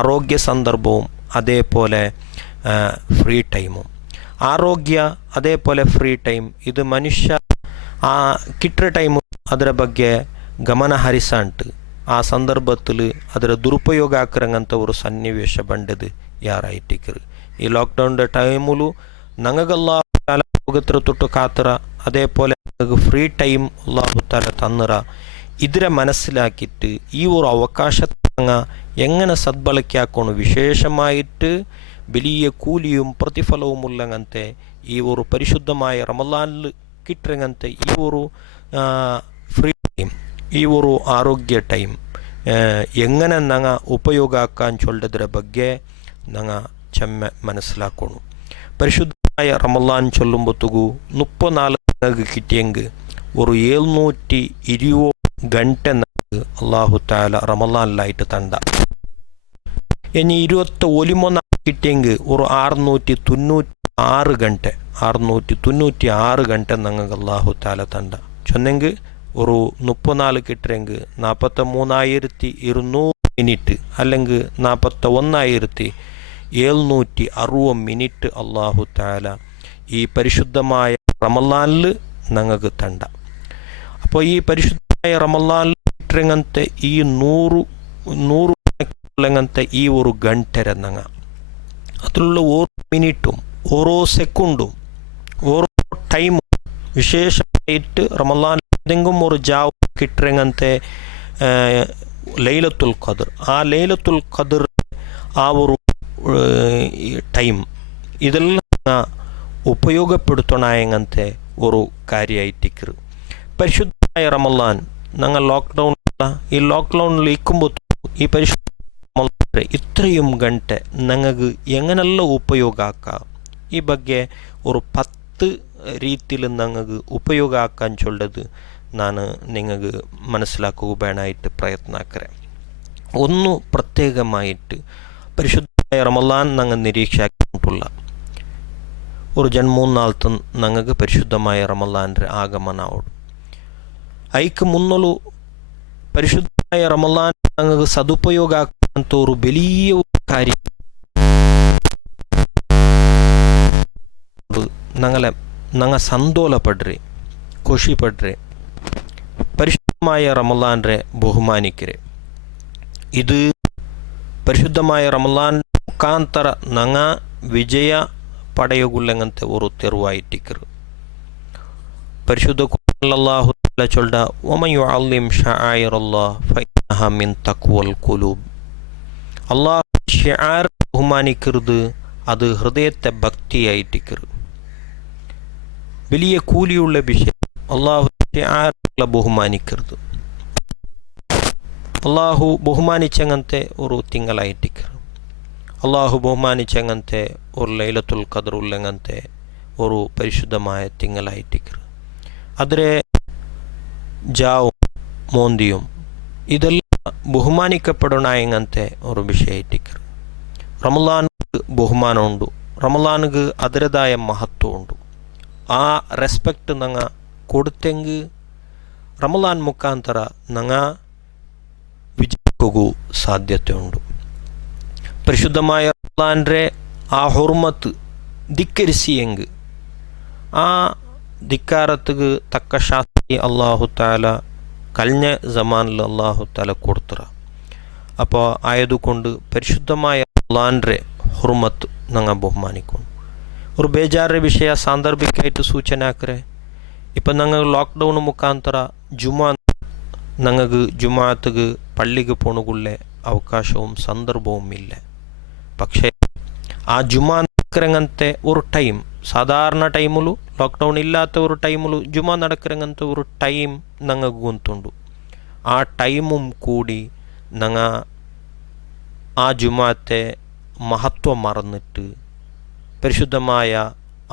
ಆರೋಗ್ಯ ಸಂದರ್ಭവും അതേപോലെ ഫ്രീ ടൈമും. ആരോഗ്യ അതേപോലെ ഫ്രീ ടൈം ഇത് മനുഷ്യ ആ കിട്ടുന്ന ടൈമು ಅದರ ಬಗ್ಗೆ ಗಮನ ಹರಿಸಾಂಟು ಆ ಸಂದರ್ಭത്തിൽ ಅದರ ದುರುಪಯೋಗ ಆಕ್ರಂಗಂತ ഒരു സന്നിവേಶ ಬಂಡದು ಯಾರಾಯ್ಟಿಕ್ಕರು. ಈ ಲಾಕ್ಡೌನ್ ಟೈಮುಲು ನಂಗಲ್ಲಾಹು ತಾಲ ಹೋಗತ್ರ ತೊಟ್ಟು ಕಾತರ അതേപോലെ ഫ്രീ ടൈം അല്ലാഹു തആല തന്നറ ഇതിനെ മനസ്സിലാക്കിയിട്ട് ഈ ഒരു അവകാശത്തങ്ങ എങ്ങനെ സദ്ബളക്കാക്കണം, വിശേഷമായിട്ട് വലിയ കൂലിയും പ്രതിഫലവും ഉള്ളങ്ങനത്തെ ഈ ഒരു പരിശുദ്ധമായ റമളാനിൽ കിട്ടുന്നങ്ങനത്തെ ഈ ഒരു ഫ്രീ ടൈം ഈ ഒരു ആരോഗ്യ ടൈം എങ്ങനെ ഞങ്ങ ഉപയോഗാക്കാൻ ചൊല്ലതിರ ಬಗ್ಗೆ ഞങ്ങ ചെമ്മ മനസ്സിലാക്കണം. പരിശുദ്ധമായ റമളാൻ ചൊല്ലുമ്പോഴത്തേക്കു 34 കിട്ടിയെങ്കിൽ ഒരു 720 ಗಂಟೆ അല്ലാഹു തആല റമളാനിലായിട്ട് തണ്ട. ഇനി 21 കിട്ടിയെങ്കിൽ ഒരു 696 ಗಂಟೆ 696 ಗಂಟೆ ഞങ്ങൾക്ക് അല്ലാഹു തആല തണ്ട. ചൊന്നെങ്കിൽ ഒരു 34 കിട്ടിയെങ്കിൽ 43,200 മിനിറ്റ് അല്ലെങ്കിൽ 41,760 മിനിറ്റ് അല്ലാഹു തആല ഈ പരിശുദ്ധമായ റമളാനിൽ ഞങ്ങൾക്ക് തണ്ട. അപ്പോൾ ഈ പരിശുദ്ധമായ റമളാനിൽ കിട്ടുന്നങ്ങനത്തെ ഈ 100 ഈ ഒരു ഗಂಟೆര ഞങ്ങ അതിലുള്ള ഓരോ മിനിറ്റും ഓരോ സെക്കൻഡും ഓരോ ടൈമും വിശേഷമായിട്ട് റമളാൻ ഏതെങ്കിലും ഒരു ജാവ് കിട്ടുന്നങ്ങനത്തെ ലൈലത്തുൽ ഖദർ ആ ലൈലത്തുൽ ഖദർ ആ ഒരു ടൈം ഇതെല്ലാം ഉപയോഗപ്പെടുത്തണങ്ങനത്തെ ഒരു കാര്യമായിട്ടിക്കറ്. പരിശുദ്ധമായ റമളാൻ ഞങ്ങൾ ഈ ലോക്ക്ഡൗണിൽ ഇരിക്കുമ്പോൾ ഈ പരിശുദ്ധ ഇത്രയും ಗಂಟೆ ഞങ്ങൾക്ക് എങ്ങനെല്ലാം ഉപയോഗമാക്കാം ഈ ಬಗ್ಗೆ ഒരു 10 രീതിയിൽ ഞങ്ങൾക്ക് ഉപയോഗമാക്കാൻ ചൊല്ലത് ನಾನು നിങ്ങൾക്ക് മനസ്സിലാക്കുക വേണമായിട്ട് പ്രയത്നാക്കറേ. ഒന്നു പ്രത്യേകമായിട്ട് പരിശുദ്ധമായ റമളാൻ ഞങ്ങൾ നിരീക്ഷാക്കിയിട്ടുള്ള ഒരു 2-3 നാളത്തെ ഞങ്ങൾക്ക് പരിശുദ്ധമായ റമളാൻ്റെ ಆಗಮನವೋಡು ಐಕ್ ಮುನ್ನಲು ಪರಿಶುದ್ಧമായ റമളാൻ ഞങ്ങൾക്ക് സദുപയോഗ ആക്കുವಂಥ ഒരു വലിയ കാര്യം ഞങ്ങൾ സന്തോഷപ്പെടുറെ ಖುಷಿಪಡ್ರೆ ಪರಿಶುದ್ಧമായ റമളാൻ്റെ ബഹുമാനിക്കരെ. ഇത് പരിശുദ്ധമായ റമളാൻ മുഖാന്തര ഞങ്ങ വിജയ പടയുകൊള്ളങ്ങനത്തെ ഒരു തെരുവായിട്ടിക്കರು. പരിശുദ്ധ അല്ലാഹു തആല ചൊല്ല വമൻ യുഅല്ലിം ശആയിറല്ലാഹ് ഫഇന്നഹ മിൻ തഖ്വൽ ഖുലൂബ്. അല്ലാഹു ശിആർ ബഹുമാനിക്കരുത്, അത് ഹൃദയത്തെ ഭക്തിയായിട്ടിക്കರು. വലിയ കൂലിയുള്ള വിഷയം. അല്ലാഹു ശിആറുകളെ ബഹുമാനിക്കരുത്. അല്ലാഹു ബഹുമാനിച്ചങ്ങനത്തെ ഒരു തിങ്കളായിട്ടിക്കರು. അള്ളാഹു ബഹുമാനിച്ചങ്ങനത്തെ ഒരു ലൈലത്തുൽ ഖദർ ഉള്ളങ്ങനത്തെ ഒരു പരിശുദ്ധമായ തിങ്കളായിട്ടിക്കರು. അതിലെ ജാവും മോന്തിയും ഇതെല്ലാം ബഹുമാനിക്കപ്പെടണങ്ങനത്തെ ഒരു വിഷയമായിട്ടിക്കರು. റമളാനുക്ക് ബഹുമാനമുണ്ട്, റമളാനുക്ക് അതിരതായ മഹത്വമുണ്ട്. ആ റെസ്പെക്റ്റ് ഞങ്ങൾ കൊടുത്തെങ്കിൽ റമളാൻ മുഖാന്തര ഞങ്ങൾ വിജയിക്കൂ സാധ്യതയുണ്ട്. പരിശുദ്ധമായ റമളാൻ്റെ ആ ഹുർമത്ത് ധിക്കരിಸಿയെങ്കിൽ ആ ധിക്കാരത്തിക്ക് തക്ക ശാസ്തി അള്ളാഹു താല കഴിഞ്ഞ ജമാനിൽ അള്ളാഹു താല കൊടുത്തറ. അപ്പോൾ ആയതുകൊണ്ട് പരിശുദ്ധമായ റമളാൻ്റെ ഹുർമത്ത് ഞങ്ങൾ ബഹുമാനിക്കണം. ഒരു ಬೇಜಾರ ವಿಷಯ ಸಾಂದರ್ಭಿಕമായിട്ട് ಸೂಚನೆ ಹಾಕ್ರೆ, ഇപ്പം ഞങ്ങൾ ലോക്ക്ഡൗൺ മുഖാന്തര ഞങ്ങൾക്ക് ജുമാഅത്തുക്ക് പള്ളിക്ക് പോണുള്ള അവകാശവും സന്ദർഭവും ഇല്ല. പക്ഷേ ആ ജുമാ നടക്കരങ്ങനത്തെ ഒരു ടൈം, സാധാരണ ടൈമിലും ലോക്ക്ഡൗൺ ഇല്ലാത്ത ഒരു ടൈമിലും ജുമാ നടക്കരങ്ങനത്തെ ഒരു ടൈം ഞങ്ങൾക്ക് ഗൊಂತುಂಡು. ആ ടൈമും കൂടി ഞങ്ങൾ ആ ജുമാഅത്തെ മഹത്വം മറന്നിട്ട് പരിശുദ്ധമായ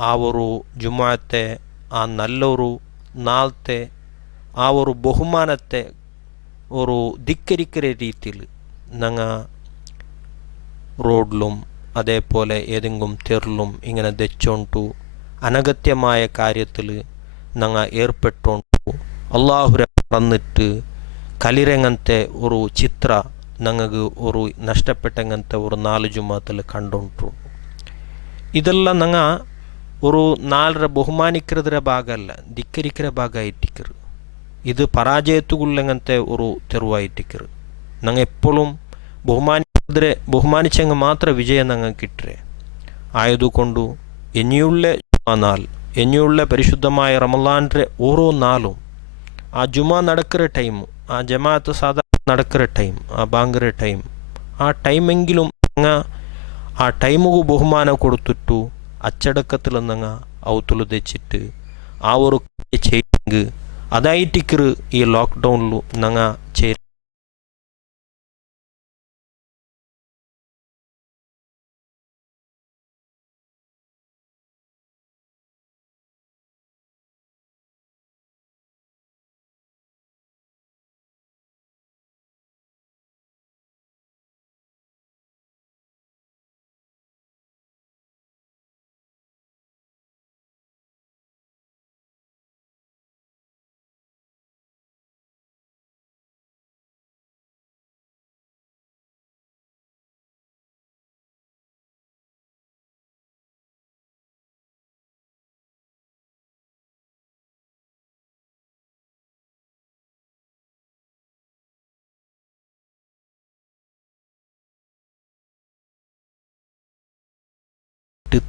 ആ ഒരു ജുമാഅത്തെ ആ നല്ലൊരു നാളത്തെ ആ ഒരു ബഹുമാനത്തെ ഒരു ധിക്കരിക്കുന്ന രീതിയിൽ ഞങ്ങൾ റോഡിലും അതേപോലെ ഏതെങ്കിലും തെറിലും ഇങ്ങനെ ദച്ചോണ്ടു അനഗത്യമായ കാര്യത്തിൽ ഞങ്ങൾ ഏർപ്പെട്ടോണ്ടു അള്ളാഹുരെ മറന്നിട്ട് കലിരങ്ങനത്തെ ഒരു ചിത്ര ഞങ്ങൾക്ക് ഒരു നഷ്ടപ്പെട്ടങ്ങനത്തെ ഒരു 4 ജുമാത്തിൽ കണ്ടുണ്ടു. ഇതെല്ലാം ഞങ്ങൾ ഒരു 4 ബഹുമാനിക്കുന്നതിൻ്റെ ഭാഗമല്ല, ധിക്കരിക്കുന്ന ഭാഗമായിട്ടിക്കರು. ഇത് പരാജയത്തുകൊള്ളങ്ങനത്തെ ഒരു തെരുവായിട്ടിക്കರು. ഞങ്ങൾ എപ്പോഴും ബഹുമാനിച്ചെങ്കിൽ മാത്രം വിജയം ഞങ്ങൾ കിട്ടേ. ആയതുകൊണ്ട് ഇനിയുള്ള നാൾ, ഇനിയുള്ള പരിശുദ്ധമായ റമളാൻ്റെ ഓരോ നാളും ആ ജുമാ നടക്കുന്ന ടൈം, ആ ജമാഅത്ത് സാധാരണ നടക്കുന്ന ടൈം, ആ ബാങ്കര ടൈം, ആ ടൈമെങ്കിലും ഞങ്ങൾ ആ ടൈമുക്ക് ബഹുമാനം കൊടുത്തിട്ടു അച്ചടക്കത്തിൽ ഞങ്ങൾ ഔത്തുలు തെച്ചിട്ട് ആ ഒരു ചെയ്യെങ്കിൽ അതായിട്ടിക്കറ് ഈ ലോക്ക്ഡൗണിൽ ഞങ്ങൾ ചെയ്യ.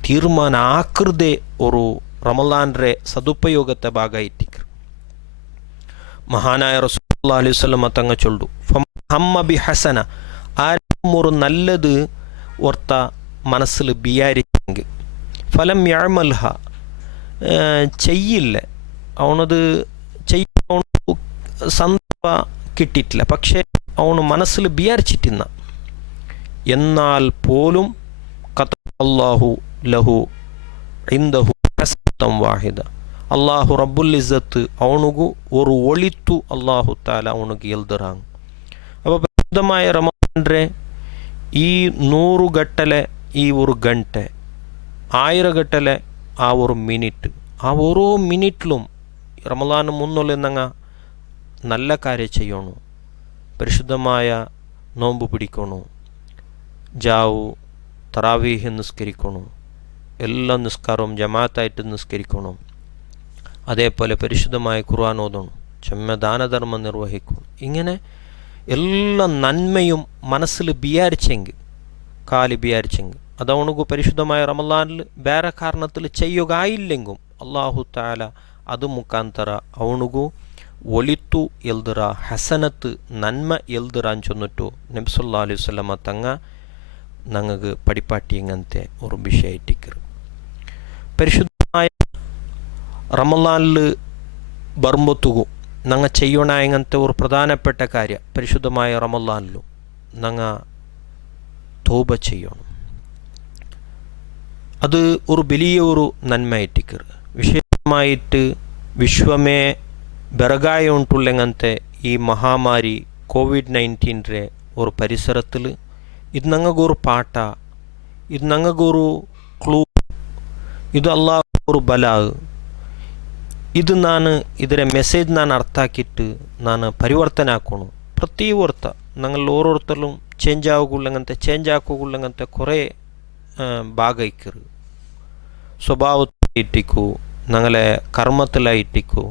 തീരുമാന ആകൃതി ഒരു റമളാൻ്റെ സദുപയോഗത്തെ ഭാഗമായിട്ടിക്കರು. മഹാനായ റസൂലുള്ളാഹി അലൈഹി വസല്ലം തങ്ങൾ ചൊല്ലു, ഹമ്മ ബി ഹസന, ആരും ഒരു നല്ലത് ഓർത്ത മനസ്സിൽ വിചാരിച്ചെങ്കിൽ ഫലം യഅമൽഹ, ചെയ്യില്ല, അവനത് ചെയ്യാൻ സന്ദർഭം കിട്ടിയിട്ടില്ല, പക്ഷേ അവന് മനസ്സിൽ വിചാരിച്ചിട്ടില്ല, എന്നാൽ പോലും അല്ലാഹു ലഹു ഇൻദഹു ഹസനതൻ വാഹിദ, അള്ളാഹു റബ്ബുൽ ഇസ്സത്ത് അവനുgu ഒരു ഒളിത്തു അള്ളാഹു താല അവനുക്ക് എൽദറാങ്. അപ്പോൾ പരിശുദ്ധമായ റമളാൻ ಅಂದರೆ ಈ 100 ಗಟ್ಟಲೆ ಈ ഒരു ಗಂಟೆ 1000 ಗಟ್ಟಲೆ ആ ഒരു മിനിറ്റ് ആ ഓരോ മിനിറ്റിലും റമദാന് മുന്നുള്ള നല്ല കാര്യം ചെയ്യണു, പരിശുദ്ധമായ നോമ്പ് പിടിക്കണു, ജാവു തറാവീഹ് നിസ്കരിക്കണു, എല്ലാ നിസ്കാരവും ജമാഅത്തായിട്ട് നിസ്കരിക്കണം, അതേപോലെ പരിശുദ്ധമായ ഖുർആൻ ഓതണം, ചെമ്മ ദാനധർമ്മം നിർവഹിക്കണം. ഇങ്ങനെ എല്ലാ നന്മയും മനസ്സിൽ വിചാരിച്ചെങ്കിൽ അത് അവനക്ക് പരിശുദ്ധമായ റമദാനിൽ ಬೇರೆ കാരണത്തിൽ ചെയ്യുക ആയില്ലെങ്കും അള്ളാഹു താല ಅದು ಮುಖಾಂತರ ಅವನಿಗೂ ಒಳಿತು ಎಲ್ದರ ಹಸನತ್ ನನ್ಮ ಎಲ್ದರ ಅಂಚೊನ್ನಿಟ್ಟು ನಬಿ ಸಲ್ಲಲ್ಲಾಹು ಅಲೈಹಿ ವಸಲ್ಲಮ ತಂಗ ഞങ്ങൾക്ക് പഠിപ്പാട്ടിയങ്ങനത്തെ ഒരു വിഷയമായിട്ടിക്കറ്. പരിശുദ്ധമായ റമദാനിൽ ബർമ്പത്തുകു ഞങ്ങൾ ചെയ്യണ അങ്ങനത്തെ ഒരു പ്രധാനപ്പെട്ട കാര്യം പരിശുദ്ധമായ റമദാനിലും ഞങ്ങൾ തോബ ചെയ്യണം. അത് ഒരു വലിയ ഒരു നന്മയായിട്ടിക്കറ്. വിശേഷമായിട്ട് വിശ്വമേ ಬೆರಗಾಯ ಉಂಟುಳ್ಳಂಗಂತೆ ಈ ಮಹಾಮಾರಿ ಕೋವಿಡ್-19 ഒരു പരിസരത്തിൽ ഇത് ഞങ്ങൾക്കൊരു പാട്ട, ഇത് ഞങ്ങൾക്കൊരു ക്ലൂ, ഇത് അല്ലാഹ് ഒരു ബലാ. ഇത് ಇದರ ಮೆಸೇಜ್ ನಾನು ಅರ್ಥ ಹಾಕಿಟ್ಟು ನಾನು ಪರಿವರ್ತನೆ ಹಾಕೋಣ. ಪ್ರತಿಯೊರ್ತ ഞങ്ങൾ ഓരോരുത്തരിലും ചേഞ്ച് ആക്കുകൊള്ളങ്ങനത്തെ കുറേ ഭാഗ ഇക്കറ്. സ്വഭാവത്തിലിട്ടിക്കൂ, ഞങ്ങളെ കർമ്മത്തിലായിട്ടിക്കൂ,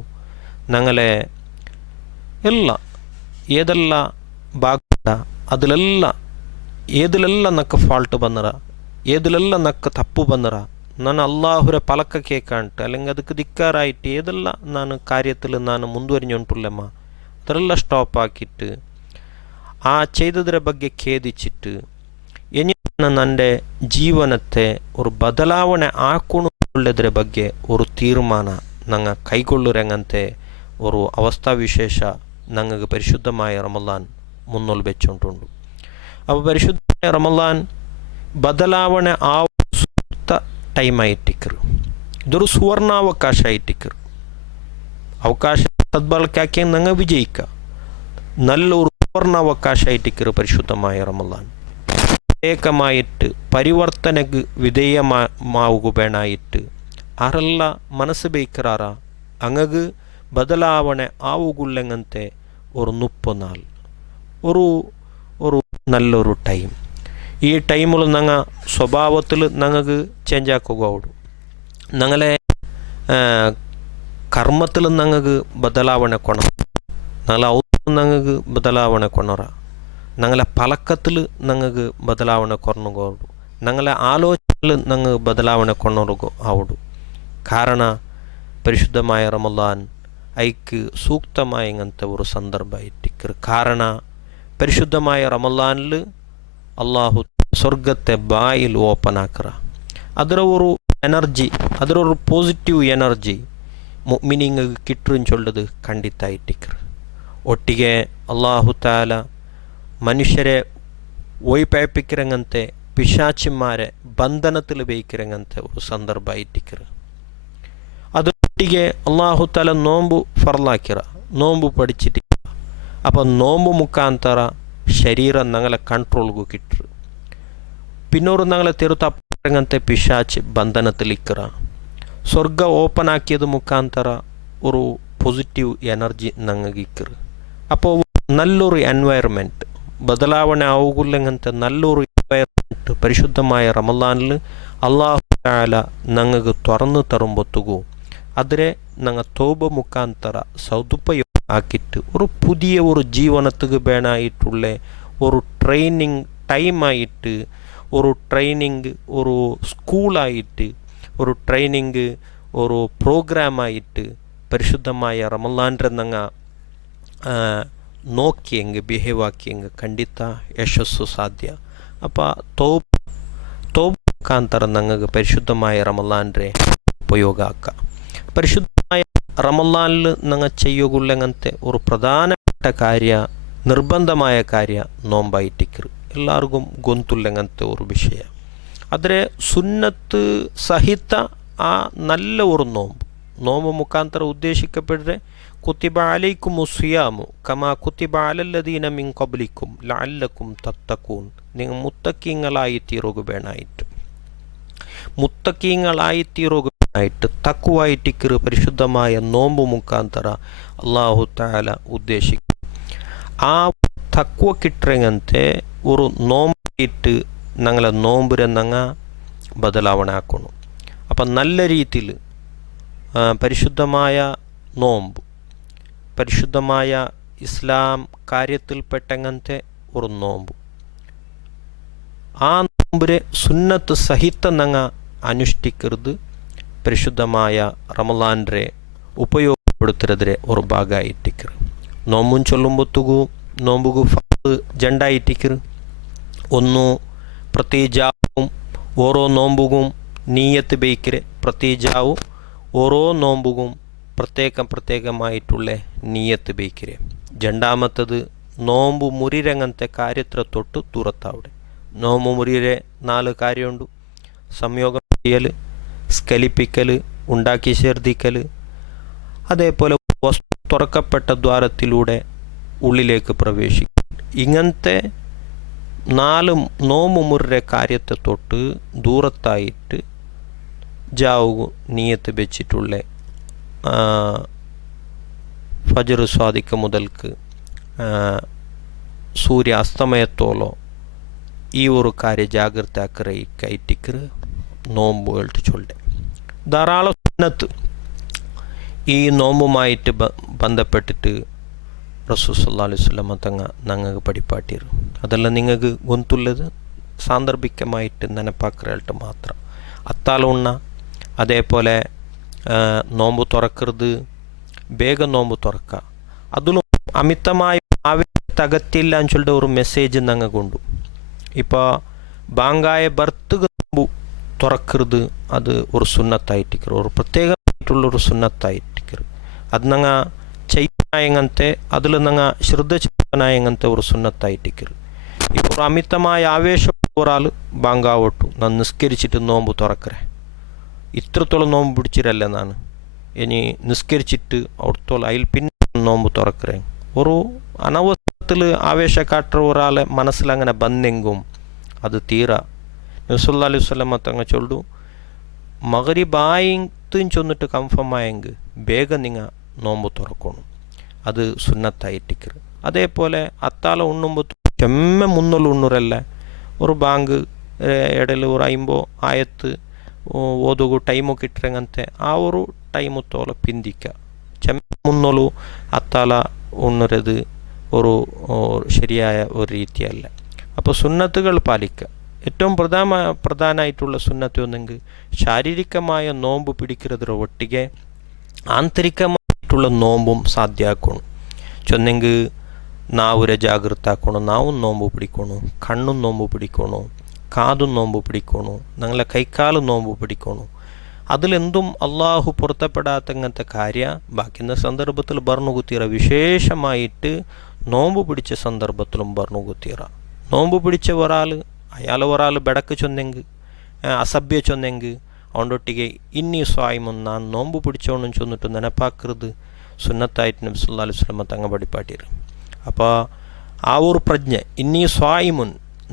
ഞങ്ങളെ ಎಲ್ಲ ಏದೆಲ್ಲ ಭಾಗ ಏದಿಲೆಲ್ಲ ನಕ್ಕ ಫಾಲ್ಟ್ ಬಂದರ, ಏದಿಲೆಲ್ಲ ನಕ್ಕ ತಪ್ಪು ಬಂದರ ನಾನು അള്ളാഹുരെ പലക്ക കേൾക്കാണ്ട് അല്ലെങ്കിൽ ಅದಕ್ಕೆ ധിക്കാറായിട്ട് ഏതെല്ല ನಾನು കാര്യത്തിൽ ನಾನು ಮುಂದುವರಿഞ്ഞുകൊണ്ടുള്ളമ്മ ಅದರೆಲ್ಲ ಸ್ಟಾಪ್ ಹಾಕಿಟ್ಟು ಆ ചെയ്തതിರ ಬಗ್ಗೆ ಖೇದಿച്ചിട്ട് ഇനി ನನ್ನ ಜೀವನത്തെ ഒരു ಬದಲಾವಣೆ ಹಾಕೊಳ್ಳುವುದರ ಬಗ್ಗೆ ഒരു തീരുമാന ഞങ്ങൾ കൈಗೊಳ್ಳುರಂಗಂತೆ ഒരു അവസ്ഥാവിശേഷ ഞങ്ങൾക്ക് പരിശുദ്ധമായ റമദാൻ മുന്നോൽ വെച്ചുകൊണ്ടുണ്ട്. അപ്പോൾ പരിശുദ്ധമായ റമദാൻ ബദലാവണ ആ സൂക്ത ടൈമായിട്ടിക്കറ്. ഇതൊരു സുവർണാവകാശ ആയിട്ടിക്കറ്. അവകാശ സദ്ബലക്കാക്കി ഞങ്ങൾ വിജയിക്കുക. നല്ലൊരു സുവർണാവകാശ ആയിട്ടിക്കറ് പരിശുദ്ധമായ റമദാൻ. ഏകമായിട്ട് പരിവർത്തനക്ക് വിധേയമാവുകയായിട്ട് ആരെല്ല മനസ്സ് ബേക്കറാറ അങ്ങക്ക് ಬದಲಾವಣೆ ಆವುಗುಳ್ಳಂಗಂತೆ ഒരു 30 നാൾ ഒരു നല്ലൊരു ടൈം. ഈ ടൈമിൽ ഞങ്ങൾ സ്വഭാവത്തിൽ ഞങ്ങൾക്ക് ചേഞ്ച് ആക്കുകയുള്ളൂ. ഞങ്ങളെ കർമ്മത്തിൽ ഞങ്ങൾക്ക് ബദലാവಣೆ ಕೊಣ, ഞങ്ങളെ ഔ ഞങ്ങൾക്ക് ബദലാവಣೆ ಕೊಣರ, ഞങ്ങളെ പലക്കത്തിൽ ഞങ്ങൾക്ക് ബദലാവಣೆ ಕೊರನುಗೋಡು, ഞങ്ങളെ ആലോചനയിൽ ഞങ്ങൾക്ക് ബദലാവಣೆ ಕೊಣರುಗೋ ആവുಡು. ಕಾರಣ ಪರಿಶುದ್ಧമായ റമദാൻ ಐക്ക് സൂക്തമായങ്ങനത്തെ ഒരു സന്ദർഭമായിട്ടിക്കറ്. കാരണ പരിശുദ്ധമായ റമദാനിൽ അള്ളാഹു സ്വർഗത്തെ ബായിൽ ഓപ്പൺ ആക്കറ. ಅದರ ഒരു എനർജി, ಅದರ ഒരു പോസിറ്റീവ് എനർജി മുഅ്മിനീങ്ങൾക്ക് കിട്ടുമെന്ന് ചൊല്ലത് കണ്ടിത്തായിട്ടിക്കറ്. ഒട്ടിಗೆ അള്ളാഹു താല മനുഷ്യരെ ഒഴിപ്പയപ്പിക്കിറങ്ങനത്തെ പിശാಚಿമാരെ ಬಂಧನത്തിൽ വയ്ക്കിറങ്ങനത്തെ ഒരു സന്ദർഭമായിട്ടിക്കറ്. ಅದರೊಟ್ಟಿಗೆ ಅಲ್ಲಾಹು ತಾಲ ನೋಂಬು ಫರ್ಲಾಕಿರ, ನೋಂಬು ಪಡಿಚಿಟ್ಟ. അപ്പം നോമ്പ് മുഖാന്തര ശരീരം ഞങ്ങളെ കൺട്രോൾഗു കിട്ടു. പിന്നൊരു ഞങ്ങളെ തെരുത്തപ്പങ്ങനത്തെ പിശാച്ച് ബന്ധനത്തിലിക്കറ. സ്വർഗ ഓപ്പൺ ആക്കിയത് മുഖാന്തര ഒരു പോസിറ്റീവ് എനർജി ഞങ്ങൾക്ക് ഇക്കറ്. അപ്പോൾ നല്ലൊരു എൻവയറമെൻറ്റ് ബദലാവണೆ ആവുകയില്ലങ്ങനത്തെ നല്ലൊരു എൻവയറമെൻറ്റ് പരിശുദ്ധമായ റമദാനിൽ അള്ളാഹു താല ഞങ്ങൾക്ക് തുറന്നു തരുമ്പൊത്തുകൂ അതിരെ ഞങ്ങൾ തോബ മുഖാന്തര സದುಪಯೋಗ ആക്കിയിട്ട് ഒരു പുതിയ ഒരു ജീവനത്തുക്ക് വേണമായിട്ടുള്ള ഒരു ട്രെയിനിങ് ടൈമായിട്ട്, ഒരു ട്രെയിനിങ് ഒരു സ്കൂളായിട്ട്, ഒരു ട്രെയിനിങ് ഒരു പ്രോഗ്രാമായിട്ട് പരിശുദ്ധമായ റമദാനിൽ ഞങ്ങൾ നോക്കിയെങ്കിൽ ബിഹേവ് ആക്കിയെങ്കിൽ ಖಂಡಿತ ಯಶಸ್ಸು ಸಾಧ್ಯ. അപ്പോൾ തോബ മുഖാന്തര ഞങ്ങൾക്ക് പരിശുദ്ധമായ റമദാനിലെ ഉപയോഗ ആക്കാം. പരിശുദ്ധമായ റമദാനിൽ ഞങ്ങൾ ചെയ്യുകയുള്ളങ്ങനത്തെ ഒരു പ്രധാനപ്പെട്ട കാര്യ, നിർബന്ധമായ കാര്യ നോമ്പായിട്ടിക്കറ്. എല്ലാവർക്കും ഗൊಂತುಳ್ಳങ്ങനത്തെ ഒരു വിഷയ. ಆದರೆ ಸುನ್ನത്ത് ಸಹಿತ ಆ നല്ല ഒരു നോമ്പ് മുഖാന്തര ഉദ്ദേശിക്കപ്പെടുന്ന കുത്തിബ അലൈക്കുമുസ്സിയാമു കമാ കുത്തിബ അലല്ലദീന മിൻ ഖബ്ലിക്കും ലഅല്ലക്കും തത്തഖൂൻ. നിങ്ങൾ മുത്തക്കീങ്ങളായി തീരുക വേണമായിട്ട്, മുത്തക്കീങ്ങളായി തീരുക വേണമായിട്ട് തക്കുവായിട്ടിക്കറ് പരിശുദ്ധമായ നോമ്പ് മുഖാന്തര അള്ളാഹു തആല ഉദ്ദേശിക്കും. ആ തക്കുവ കിട്ടറങ്ങനത്തെ ഒരു നോമ്പായിട്ട് ഞങ്ങളെ നോമ്പിനെ ഞങ്ങൾ ബദലാവണ ആക്കണം. അപ്പം നല്ല രീതിയിൽ പരിശുദ്ധമായ നോമ്പ്, പരിശുദ്ധമായ ഇസ്ലാം കാര്യത്തിൽപ്പെട്ടങ്ങനത്തെ ഒരു നോമ്പ്, ആ നോമ്പിനെ സുന്നത്ത് സഹിതം ഞങ്ങൾ അനുഷ്ഠിക്കരുത്. പരിശുദ്ധമായ റമളാൻ്റെ ഉപയോഗപ്പെടുത്തുന്നതിരെ ഒരു ഭാഗമായിട്ടിക്കറ്. നോമ്പും ചൊല്ലുമ്പോഴത്തേക്കും നോമ്പുകു ഫർദ് ജണ്ടായിട്ടിക്കറ്. ഒന്നു പ്രത്യേജാവും ഓരോ നോമ്പുകും നീയത്ത് ബേക്കരെ, പ്രത്യേജാവും ഓരോ നോമ്പുകും പ്രത്യേകമായിട്ടുള്ള നീയത്ത് ബേക്കരെ. രണ്ടാമത്തത് നോമ്പ് മുരിരങ്ങനത്തെ കാര്യത്തിൽ തൊട്ട് ദൂരത്താവിടെ. നോമ്പ് മുരിരെ 4 കാര്യമുണ്ട്: സംയോഗം ചെയ്യൽ, സ്കലിപ്പിക്കൽ, ഉണ്ടാക്കി ഛർദ്ദിക്കൽ, അതേപോലെ വസ്തു തുറക്കപ്പെട്ട ദ്വാരത്തിലൂടെ ഉള്ളിലേക്ക് പ്രവേശിക്കും. ഇങ്ങനത്തെ 4 നോമ്പ് മുറിരെ കാര്യത്തെ തൊട്ട് ദൂരത്തായിട്ട് ജാവു നീയത്ത് വെച്ചിട്ടുള്ള ഫജർ സ്വാദിക്ക മുതൽക്ക് സൂര്യാസ്തമയത്തോളം ഈ ഒരു കാര്യ ജാഗ്രത കൈറ്റിക്കറ് നോമ്പുകൾ ചൊല്ലെ. ധാരാളം സുന്നത്ത് ഈ നോമ്പുമായിട്ട് ബന്ധപ്പെട്ടിട്ട് റസൂൽ സല്ലല്ലാഹു അലൈഹി വസല്ലം ഞങ്ങൾക്ക് പഠിപ്പാട്ടിರು. അതെല്ലാം നിങ്ങൾക്ക് ഗൊಂತುള്ളത് സാന്ദർഭികമായിട്ട് ನೆನಪಾಕರಲ್ട്ട് മാത്രം. അത്താല ഉണ്ണ, അതേപോലെ നോമ്പ് തുറക്കരുത്, ಬೇಗ നോമ്പ് തുറക്കുക. അതിലും അമിതമായ ആവേശത്തകത്തില്ല എന്ന് ചൊല്ലിട്ട് ഒരു മെസ്സേജ് ഞങ്ങൾക്കുണ്ട്. ഇപ്പോൾ ബാങ്കായ ബർത്തുക നോമ്പ് തുറക്കരുത്, അത് ഒരു സുന്നത്തായിട്ടിക്കറ്, ഒരു പ്രത്യേകമായിട്ടുള്ളൊരു സുന്നത്തായിട്ടിക്കറ്. അത് ഞങ്ങൾ ചെയ്യുന്നായങ്ങനത്തെ അതിൽ ഞങ്ങൾ ശ്രദ്ധ ചെയ്യുന്നായങ്ങനത്തെ ഒരു സുന്നത്തായിട്ടിക്കറ്. ഇപ്പോൾ ഒരു അമിതമായ ആവേശം ഒരാൾ ബാങ്കാവട്ടു ഞാൻ നിസ്കരിച്ചിട്ട് നോമ്പ് തുറക്കറേ, ഇത്രത്തോളം നോമ്പ് പിടിച്ചിരല്ല ഞാൻ, ഇനി നിസ്കരിച്ചിട്ട് അവിടത്തോളം അതിൽ പിന്നെ നോമ്പ് തുറക്കറേ. ഒരു അനവസരത്തിൽ ആവേശ കാട്ടുന്ന ഒരാളെ മനസ്സിലങ്ങനെ ബന്നെങ്കും അത് തീരാ. നബി സല്ലല്ലാഹു അലൈഹി വസല്ലം തങ്ങൾ ചൊല്ലു, മഗ്രിബ് ആയിത്ത് ചൊന്നിട്ട് കൺഫേം ആയെങ്കിൽ ಬೇಗ നിങ്ങൾ നോമ്പ് തുറക്കണം, അത് സുന്നത്തായിട്ടിക്കറ്. അതേപോലെ അത്താല ഉണ്ണുമ്പോൾ ചെമ്മ മുന്നൂറ് ഉണ്ണൂറല്ല, ഒരു ബാങ്ക് ഇടയിൽ ഒരു 50 ആയത്ത് ಓದುಗು ಟೈಮು ಕಿಟ್ರಂಗಂತೆ ಆ ഒരു ടൈമു തോല പിന്തിക്ക ചെമ്മുന്നൊരു അത്താല ഉണ്ണുന്നത് ഒരു ശരിയായ ഒരു രീതിയല്ല. അപ്പോൾ സുന്നത്തുകൾ പാലിക്കുക. ഏറ്റവും പ്രധാനമായിട്ടുള്ള സുന്നത്ത് ഒന്നെങ്കിൽ ശാരീരികമായ നോമ്പ് പിടിക്കുന്നതിന് ഒട്ടിಗೆ ആന്തരികമായിട്ടുള്ള നോമ്പും സാധ്യമാക്കണം. ചൊന്നെങ്കിൽ നാവുരെ ജാഗ്രത ആക്കണം, നാവും നോമ്പ് പിടിക്കണം, കണ്ണും നോമ്പ് പിടിക്കണം, കാതും നോമ്പ് പിടിക്കണു, ഞങ്ങളെ കൈക്കാലും നോമ്പ് പിടിക്കണു. അതിലെന്തും അള്ളാഹു പുറത്തപ്പെടാത്തങ്ങനത്തെ കാര്യ ബാക്കിയുള്ള സന്ദർഭത്തിൽ ഭരണകുത്തീറ. വിശേഷമായിട്ട് നോമ്പ് പിടിച്ച സന്ദർഭത്തിലും ഭരണകുത്തീറ. നോമ്പ് പിടിച്ച ഒരാൾ ബെടക്ക് ചൊന്നെങ്കിൽ, അസഭ്യ ചൊന്നെങ്കിൽ അവണ്ടൊട്ടിಗೆ ಇನ್ನീ സ്വായ്മും ഞാൻ നോമ്പ് പിടിച്ചോണെന്ന് ചൊന്നിട്ട് ನೆನಪಾക്കരുത് സുന്നത്തായിട്ട് നബി സല്ലല്ലാഹു അലൈഹി വസല്ലം തങ്ങൾ പഠിപ്പാട്ടിರು. അപ്പോൾ ആ ഒരു പ്രജ്ഞ, ಇನ್ನീ സ്വായ്മുൻ,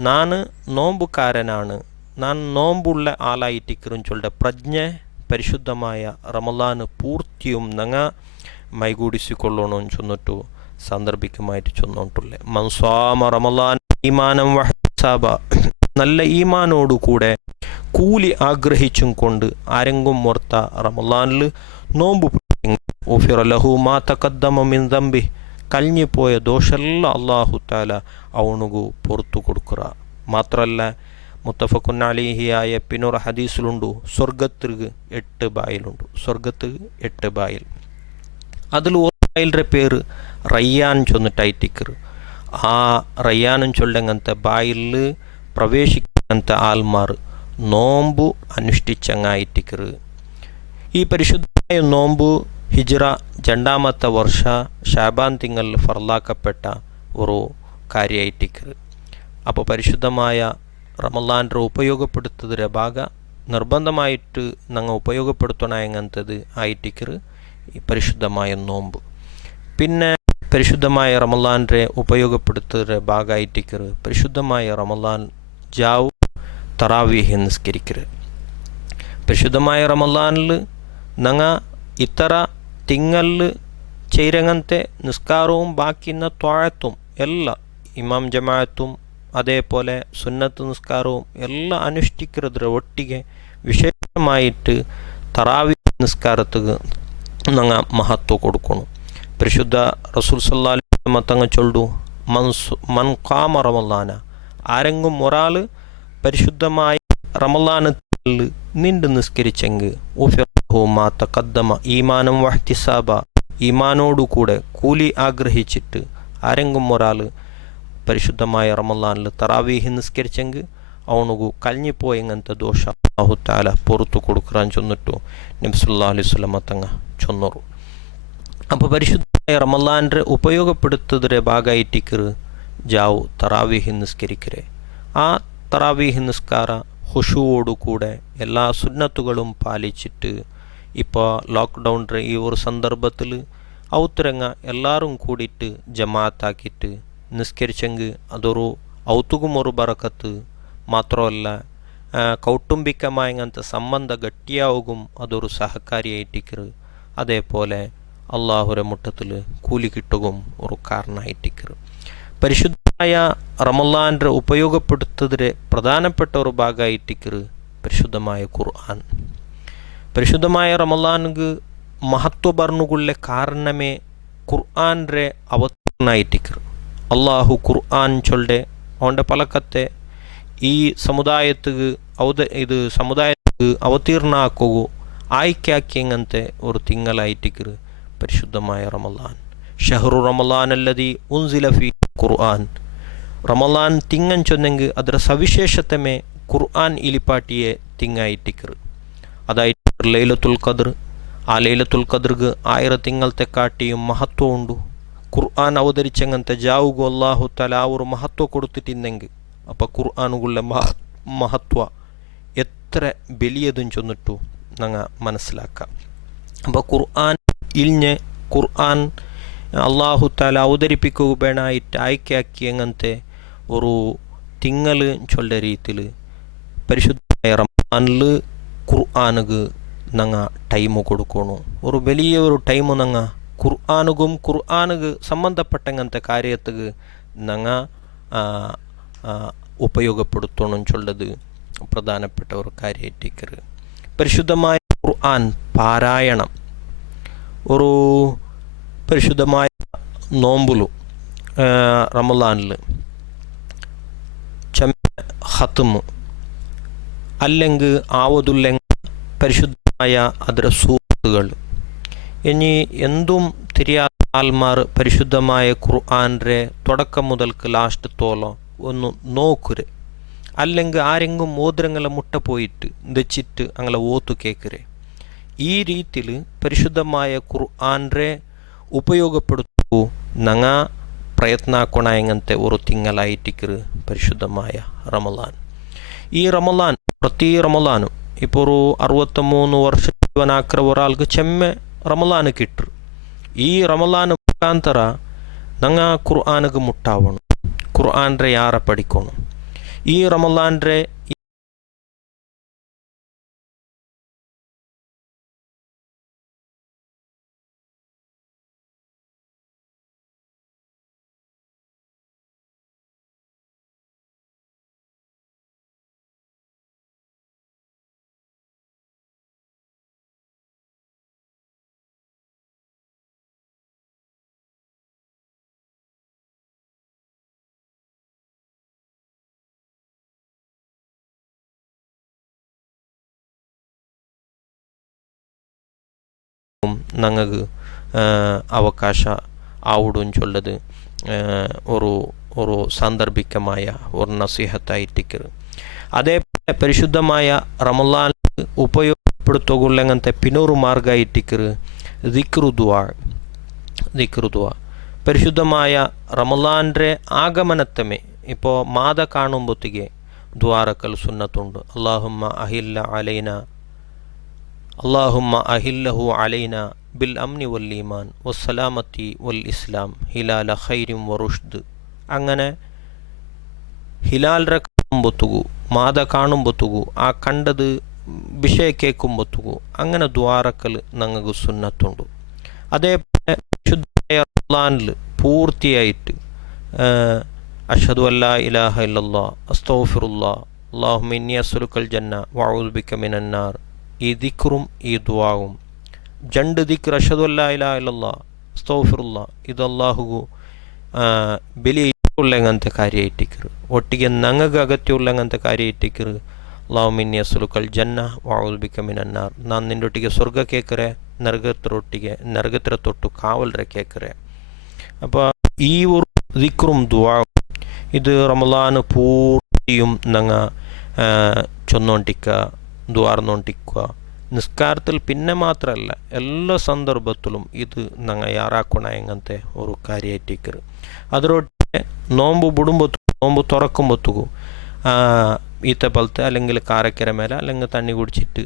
ഞാൻ നോമ്പുകാരനാണ്, ഞാൻ നോമ്പുള്ള ആളായിട്ടിക്കറും ചൊല്ലുടെ പ്രജ്ഞ പരിശുദ്ധമായ റമളാന് പൂർത്തിയും ഞങ്ങൾ മൈഗൂടിಸಿಕೊಳ್ಳೋಣ ചൊന്നിട്ടു സാന്ദർഭികമായിട്ട് ചൊന്നോട്ടുള്ളേ. മൻസാമ റമളാൻ ഈമാനം വഹ്സാബ, നല്ല ഈമാനോടുകൂടെ കൂലി ആഗ്രഹിച്ചും കൊണ്ട് ആരെങ്കും ഓർത്ത റമളാനിൽ നോമ്പ് ഉഫിറ ലഹു മാ തഖദ്ദമ മിൻ ദംബി, കഴിഞ്ഞു പോയ ദോഷെല്ലാം അള്ളാഹു താല അവനുകു പുറത്തു കൊടുക്കുക. മാത്രമല്ല മുത്തഫഖുൻ അലൈഹി ആയ പിന്നൊരു ഹദീസിലുണ്ട്, സ്വർഗത്തിക്ക് 8 ബായിലുണ്ട്, സ്വർഗത്തിക്ക് 8 ബായിൽ. അതിൽ ഒരു ബായിലിൻ്റെ പേര് റയ്യാൻ ചൊന്നിട്ടായിട്ടിക്കറ്. ആ റയ്യാനും ചൊല്ലങ്ങനത്തെ ബായിൽ പ്രവേശിക്കങ്ങനത്തെ ആൾമാർ നോമ്പ് അനുഷ്ഠിച്ചങ്ങായിട്ടിക്കറ്. ഈ പരിശുദ്ധമായ നോമ്പ് ഹിജ്റ 2ാമത്തെ വർഷ ഷാബാൻ തിങ്കളിൽ ഫർലാക്കപ്പെട്ട ഒരു കാര്യമായിട്ടിക്കറ്. അപ്പോൾ പരിശുദ്ധമായ റമളാൻ്റെ ഉപയോഗപ്പെടുത്തതിൻ്റെ ഭാഗ നിർബന്ധമായിട്ട് ഞങ്ങൾ ഉപയോഗപ്പെടുത്തണ എങ്ങനത്തത് ആയിട്ടിക്കറ് ഈ പരിശുദ്ധമായ നോമ്പ്. പിന്നെ പരിശുദ്ധമായ റമളാൻ്റെ ഉപയോഗപ്പെടുത്തുന്ന ഭാഗമായിട്ടിക്കറ് പരിശുദ്ധമായ റമളാൻ ജാവു തറാവീഹ് നിസ്കരിക്കറ്. പരിശുദ്ധമായ റമളാനിൽ നങ്ങ ഇത്തര തിങ്ങലിൽ ചെയ്രങ്ങനത്തെ നിസ്കാരവും ബാക്കിന്ന ത്വാഴത്തും എല്ലാ ഇമാം ജമാഅത്തും അതേപോലെ സുന്നത്ത് നിസ്കാരവും എല്ലാം അനുഷ്ഠിക്കുന്നതിന് ഒട്ടിಗೆ വിശേഷമായിട്ട് തറാവീഹ് നിസ്കാരത്തിന് നങ്ങ മഹത്വം കൊടുക്കണം. പരിശുദ്ധ റസൂൽ സല്ലല്ലാഹു അലൈഹി വസല്ലം തങ്ങൾ ചൊല്ലു മൻ ഖാമ റമളാന, ആരെങ്കിലും ഒരാൾ പരിശുദ്ധമായ റമളാനിൽ നീണ്ടു നിസ്കരിച്ചെങ്കിൽ ഉഫിറഹു മാ തഖദ്ദമ ഈമാനം വഹ്തിസാബ, ഈമാനോടുകൂടെ കൂലി ആഗ്രഹിച്ചിട്ട് ആരെങ്കിലും ഒരാൾ പരിശുദ്ധമായ റമളാനിൽ തറാവീഹ് നിസ്കരിച്ചെങ്കിൽ അവനുgu കഴിഞ്ഞുപോയങ്ങനത്തെ ദോഷ അല്ലാഹു തആല പുറത്തു കൊടുക്കാൻ ചൊന്നിട്ടു നബി സല്ലല്ലാഹു അലൈഹി വസല്ലം തങ്ങൾ ചൊന്നರು. അപ്പോൾ പരിശുദ്ധമായ റമളാൻ്റെ ഉപയോഗപ്പെടുത്തുന്നതിൻ്റെ ഭാഗമായിട്ടിക്കറ് ജാവു തറാവീഹ് നിസ്കരിക്കരെ. ആ തറാവീഹ് നിസ്കാര ഖുശൂവോടുകൂടെ എല്ലാ സുന്നത്തുകളും പാലിച്ചിട്ട് ഇപ്പോൾ ലോക്ക്ഡൗണിൻ്റെ ഈ ഒരു സന്ദർഭത്തിൽ ഔത്തുരങ്ങ എല്ലാവരും കൂടിയിട്ട് ജമാഅത്താക്കിയിട്ട് നിസ്കരിച്ചെങ്കിൽ അതൊരു ഔത്തുകും ഒരു ബറക്കത്ത് മാത്രമല്ല, കൗട്ടുംബികമായ അങ്ങനത്തെ സംബന്ധ ഗട്ടിയാവുകയും അതൊരു സഹകാരിയായിട്ടിക്കറ്. അതേപോലെ അള്ളാഹുരെ മുട്ടത്തിൽ കൂലി കിട്ടുകയും ഒരു കാരണമായിട്ടിക്കറ്. പരിശുദ്ധമായ റമളാൻ്റെ ഉപയോഗപ്പെടുത്തുന്നതിലെ പ്രധാനപ്പെട്ട ഒരു ഭാഗമായിട്ടിക്കറ് പരിശുദ്ധമായ ഖുർആൻ. പരിശുദ്ധമായ റമളാനുക്ക് മഹത്വ പറഞ്ഞുകൊള്ള കാരണമേ ഖുർആൻ്റെ അവതരണമായിട്ടിക്കറ്. അള്ളാഹു ഖുർആൻ ചൊല്ലെ അവൻ്റെ പലക്കത്തെ ഈ സമുദായത്തിക്ക് അവതീർണാക്കുക ആയിക്കാക്കിയങ്ങനത്തെ ഒരു തിങ്കളായിട്ടിക്കറ് പരിശുദ്ധമായ റമളാൻ. ഷഹ്റു റമളാൻ അല്ലദീ ഉൻസില ഫീ ഖുർആൻ. റമളാൻ തിങ്ങൻ ചൊന്നെങ്കിൽ ಅದರ സവിശേഷതമേ ഖുർആൻ ഇലിപ്പാട്ടിയെ തിങ്ങായിട്ടിക്കറ്. അതായിട്ട് ലൈലത്തുൽ ഖദ്ർ. ആ ലൈലത്തുൽ ഖദ്ർക്ക് 1000 തിങ്കളത്തെ കാട്ടിയും മഹത്വമുണ്ട്. ഖുർആൻ അവതരിച്ചങ്ങനത്തെ ജാവുകു അല്ലാഹു തആല ഒരു മഹത്വം കൊടുത്തിട്ടിന്നെങ്കിൽ അപ്പോൾ ഖുർആനുകളുടെ മഹത്വ എത്ര വലിയതും ചൊന്നിട്ടു ഞങ്ങൾ മനസ്സിലാക്കാം. അപ്പോൾ ഖുർആൻ അള്ളാഹു തആല അവതരിപ്പിക്കുകയായിട്ട് ആയിക്കാക്കി അങ്ങനത്തെ ഒരു തിങ്കൾ ചൊല്ല രീതിയിൽ പരിശുദ്ധമായ റമളാനിൽ ഖുർആനുക്ക് ഞങ്ങൾ ടൈം കൊടുക്കണം. ഒരു വലിയൊരു ടൈം ഞങ്ങൾ ഖുർആനുക്ക് സംബന്ധപ്പെട്ടങ്ങനത്തെ കാര്യത്തിക്ക് ഞങ്ങൾ ഉപയോഗപ്പെടുത്തണം ചൊല്ലത് പ്രധാനപ്പെട്ട ഒരു കാര്യമായിട്ടിക്കറ്. പരിശുദ്ധമായ ഖുർആൻ പാരായണം ഒരു പരിശുദ്ധമായ നോമ്പുലു റമളാനിൽ ഖത്മ് അല്ലെങ്കിൽ ആവതുല്ലെങ്കിൽ പരിശുദ്ധമായ അതിര സൂറത്തുകൾ ഇനി എന്തും തിരിയാത്ത ആൽമാർ പരിശുദ്ധമായ ഖുർആൻ്റെ തുടക്കം മുതൽക്ക് ലാസ്റ്റ് തോളം ഒന്ന് നോക്കുരെ. അല്ലെങ്കിൽ ആരെങ്കിലും മോതിരങ്ങളെ മുട്ട പോയിട്ട് വെച്ചിട്ട് അങ്ങനെ ഓത്തു കേൾക്കരെ. ഈ രീതിയിൽ പരിശുദ്ധമായ ഖുർആൻ്റെ ഉപയോഗപ്പെടുത്തു ഞങ്ങ പ്രയത്നാക്കണ എങ്ങനത്തെ ഒരു തിങ്കളായിട്ടിക്കറ് പരിശുദ്ധമായ റമളാൻ. ഈ റമളാൻ പ്രതി റമളാനും ഇപ്പോൾ ഒരു 63 വർഷം ജീവനാക്കര ഒരാൾക്ക് ചെമ്മെ റമളാന് കിട്ടും. ഈ റമളാൻ മുഖാന്തര ഞങ്ങ ഖുർആനുക്ക് മുട്ടാവണം, ഖുർആൻ്റെ യാറെ പഠിക്കണം. ഈ റമളാൻ്റെ ഞങ്ങൾക്ക് അവകാശ ആവുടും ചൊല്ലത് ഒരു സാന്ദർഭികമായ ഒരു നസീഹത്തായിട്ടിക്കറ്. അതേപോലെ പരിശുദ്ധമായ റമളാൻ ഉപയോഗപ്പെടുത്തുകൊള്ളങ്ങനത്തെ പിന്നൊരു മാർഗമായിട്ടിക്കറ് ദിക്റു ദുആ. പരിശുദ്ധമായ റമളാൻ്റെ ആഗമനത്തമേ ഇപ്പോൾ മാത കാണുമ്പോഴത്തേക്ക് ദ്വാരക്കൽ സുന്നത്തുണ്ട്. അല്ലാഹുമ്മ അഹില്ലഹു അലൈന ബിൽ അംനി വൽ ഈമാൻ വസ്സലാമത്തി വൽ ഇസ്ലാം ഹിലാല ഖൈരിം വറുഷ്ദ്. അങ്ങനെ ഹിലാൽറെ കാണുമ്പൊത്തുകു, മാത കാണുമ്പൊത്തുകു, ആ കണ്ടത് വിഷയ കേൾക്കുമ്പൊത്തുകു, അങ്ങനെ ദ്വാരക്കൽ ഞങ്ങൾക്ക് സുന്നത്തുണ്ട്. അതേപോലെ ശുദ്ധമായ റമളാനിൽ പൂർത്തിയായിട്ട് അഷ്ഹദു അല്ലാ ഇലാഹ ഇല്ലല്ലാഹ് അസ്തഗ്ഫിറുല്ലാഹ് അല്ലാഹുമ്മ ഇന്നി അസ്അലുക്കൽ ജന്ന വഅഊദു ബിക മിനന്നാർ, ഈ ദിക്റും ഈ ദുആവും രണ്ട് ദിക്ർ അഷ്ഹദു അല്ലാ ഇലാഹ ഇല്ലല്ലാഹ് അസ്തഗ്ഫിറുല്ലാഹ് ഇത് അല്ലാഹു ബലിയുള്ളങ്ങനത്തെ കാര്യമായിട്ടിക്കറ്, ഒട്ടിಗೆ ഞങ്ങൾക്ക് അകറ്റുള്ളങ്ങനത്തെ കാര്യമായിട്ടിക്കറ്. അല്ലാഹുമ്മ ഇന്നി അസ്അലുക്കൽ ജന്ന വഅഊദു ബിക മിനന്നാർ, ನಾನು ನಿನ್ನೊಟ್ಟಿಗೆ ಸ್ವರ್ಗ ಕೇಕರೆ, ನರಗತ್ರ തൊട്ട് കാവലരെ കേക്കറെ. അപ്പോൾ ഈ ഒരു ദിക്റും ദുആവും ഇത് റമളാൻ പൂർത്തിയും ഞങ്ങൾ ചൊന്നോണ്ടിക്കുക, ദ്വാർന്നോണ്ടിക്കുക. നിസ്കാരത്തിൽ പിന്നെ മാത്രമല്ല എല്ലാ സന്ദർഭത്തിലും ഇത് ഞങ്ങൾ യാറാക്കണ എങ്ങനത്തെ ഒരു കാര്യമായിട്ടിക്കറ്. അതിലൊട്ടെ നോമ്പ് ಬಿಡುമ്പൊത്തു, നോമ്പ് തുറക്കുമ്പൊത്തുകു ഈത്ത പലത്തെ അല്ലെങ്കിൽ കാരക്കര മേലെ അല്ലെങ്കിൽ തണ്ണി കുടിച്ചിട്ട്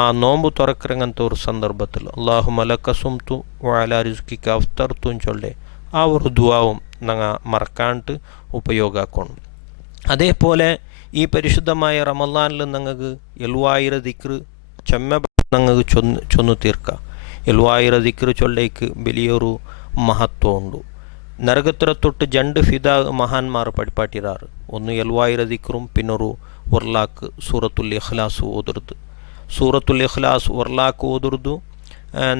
ആ നോമ്പ് തുറക്കറങ്ങനത്തെ ഒരു സന്ദർഭത്തിൽ അല്ലാഹുമ്മ ലക സുംതു വഅലാ റിസ്കിക അഫ്തർതു ചൊല്ലേ ആ ഒരു ദുആവും ഞങ്ങൾ മറക്കാണ്ട് ഉപയോഗമാക്കണം. അതേപോലെ ഈ പരിശുദ്ധമായ റമളാനിൽ ഞങ്ങൾക്ക് 7000 ദിക്ർ ചെമ്മ ഞങ്ങൾക്ക് ചൊന്നു തീർക്കുക. 7000 ദിക്ർ ചൊല്ലേക്ക് വലിയൊരു മഹത്വമുണ്ട്. നരകത്തിര തൊട്ട് രണ്ട് ഫിദാ മഹാന്മാർ പഠിപ്പാട്ടിരാറ്. ഒന്ന് 7000 ദിക്റും പിന്നൊരു ഉർലാക്ക് സൂറത്തുൽ ഇഖ്ലാസ് ഓതുറുത്. സൂറത്തുൽ ഇഖ്ലാസ് ഉർലാക്ക് ഓതുറുതു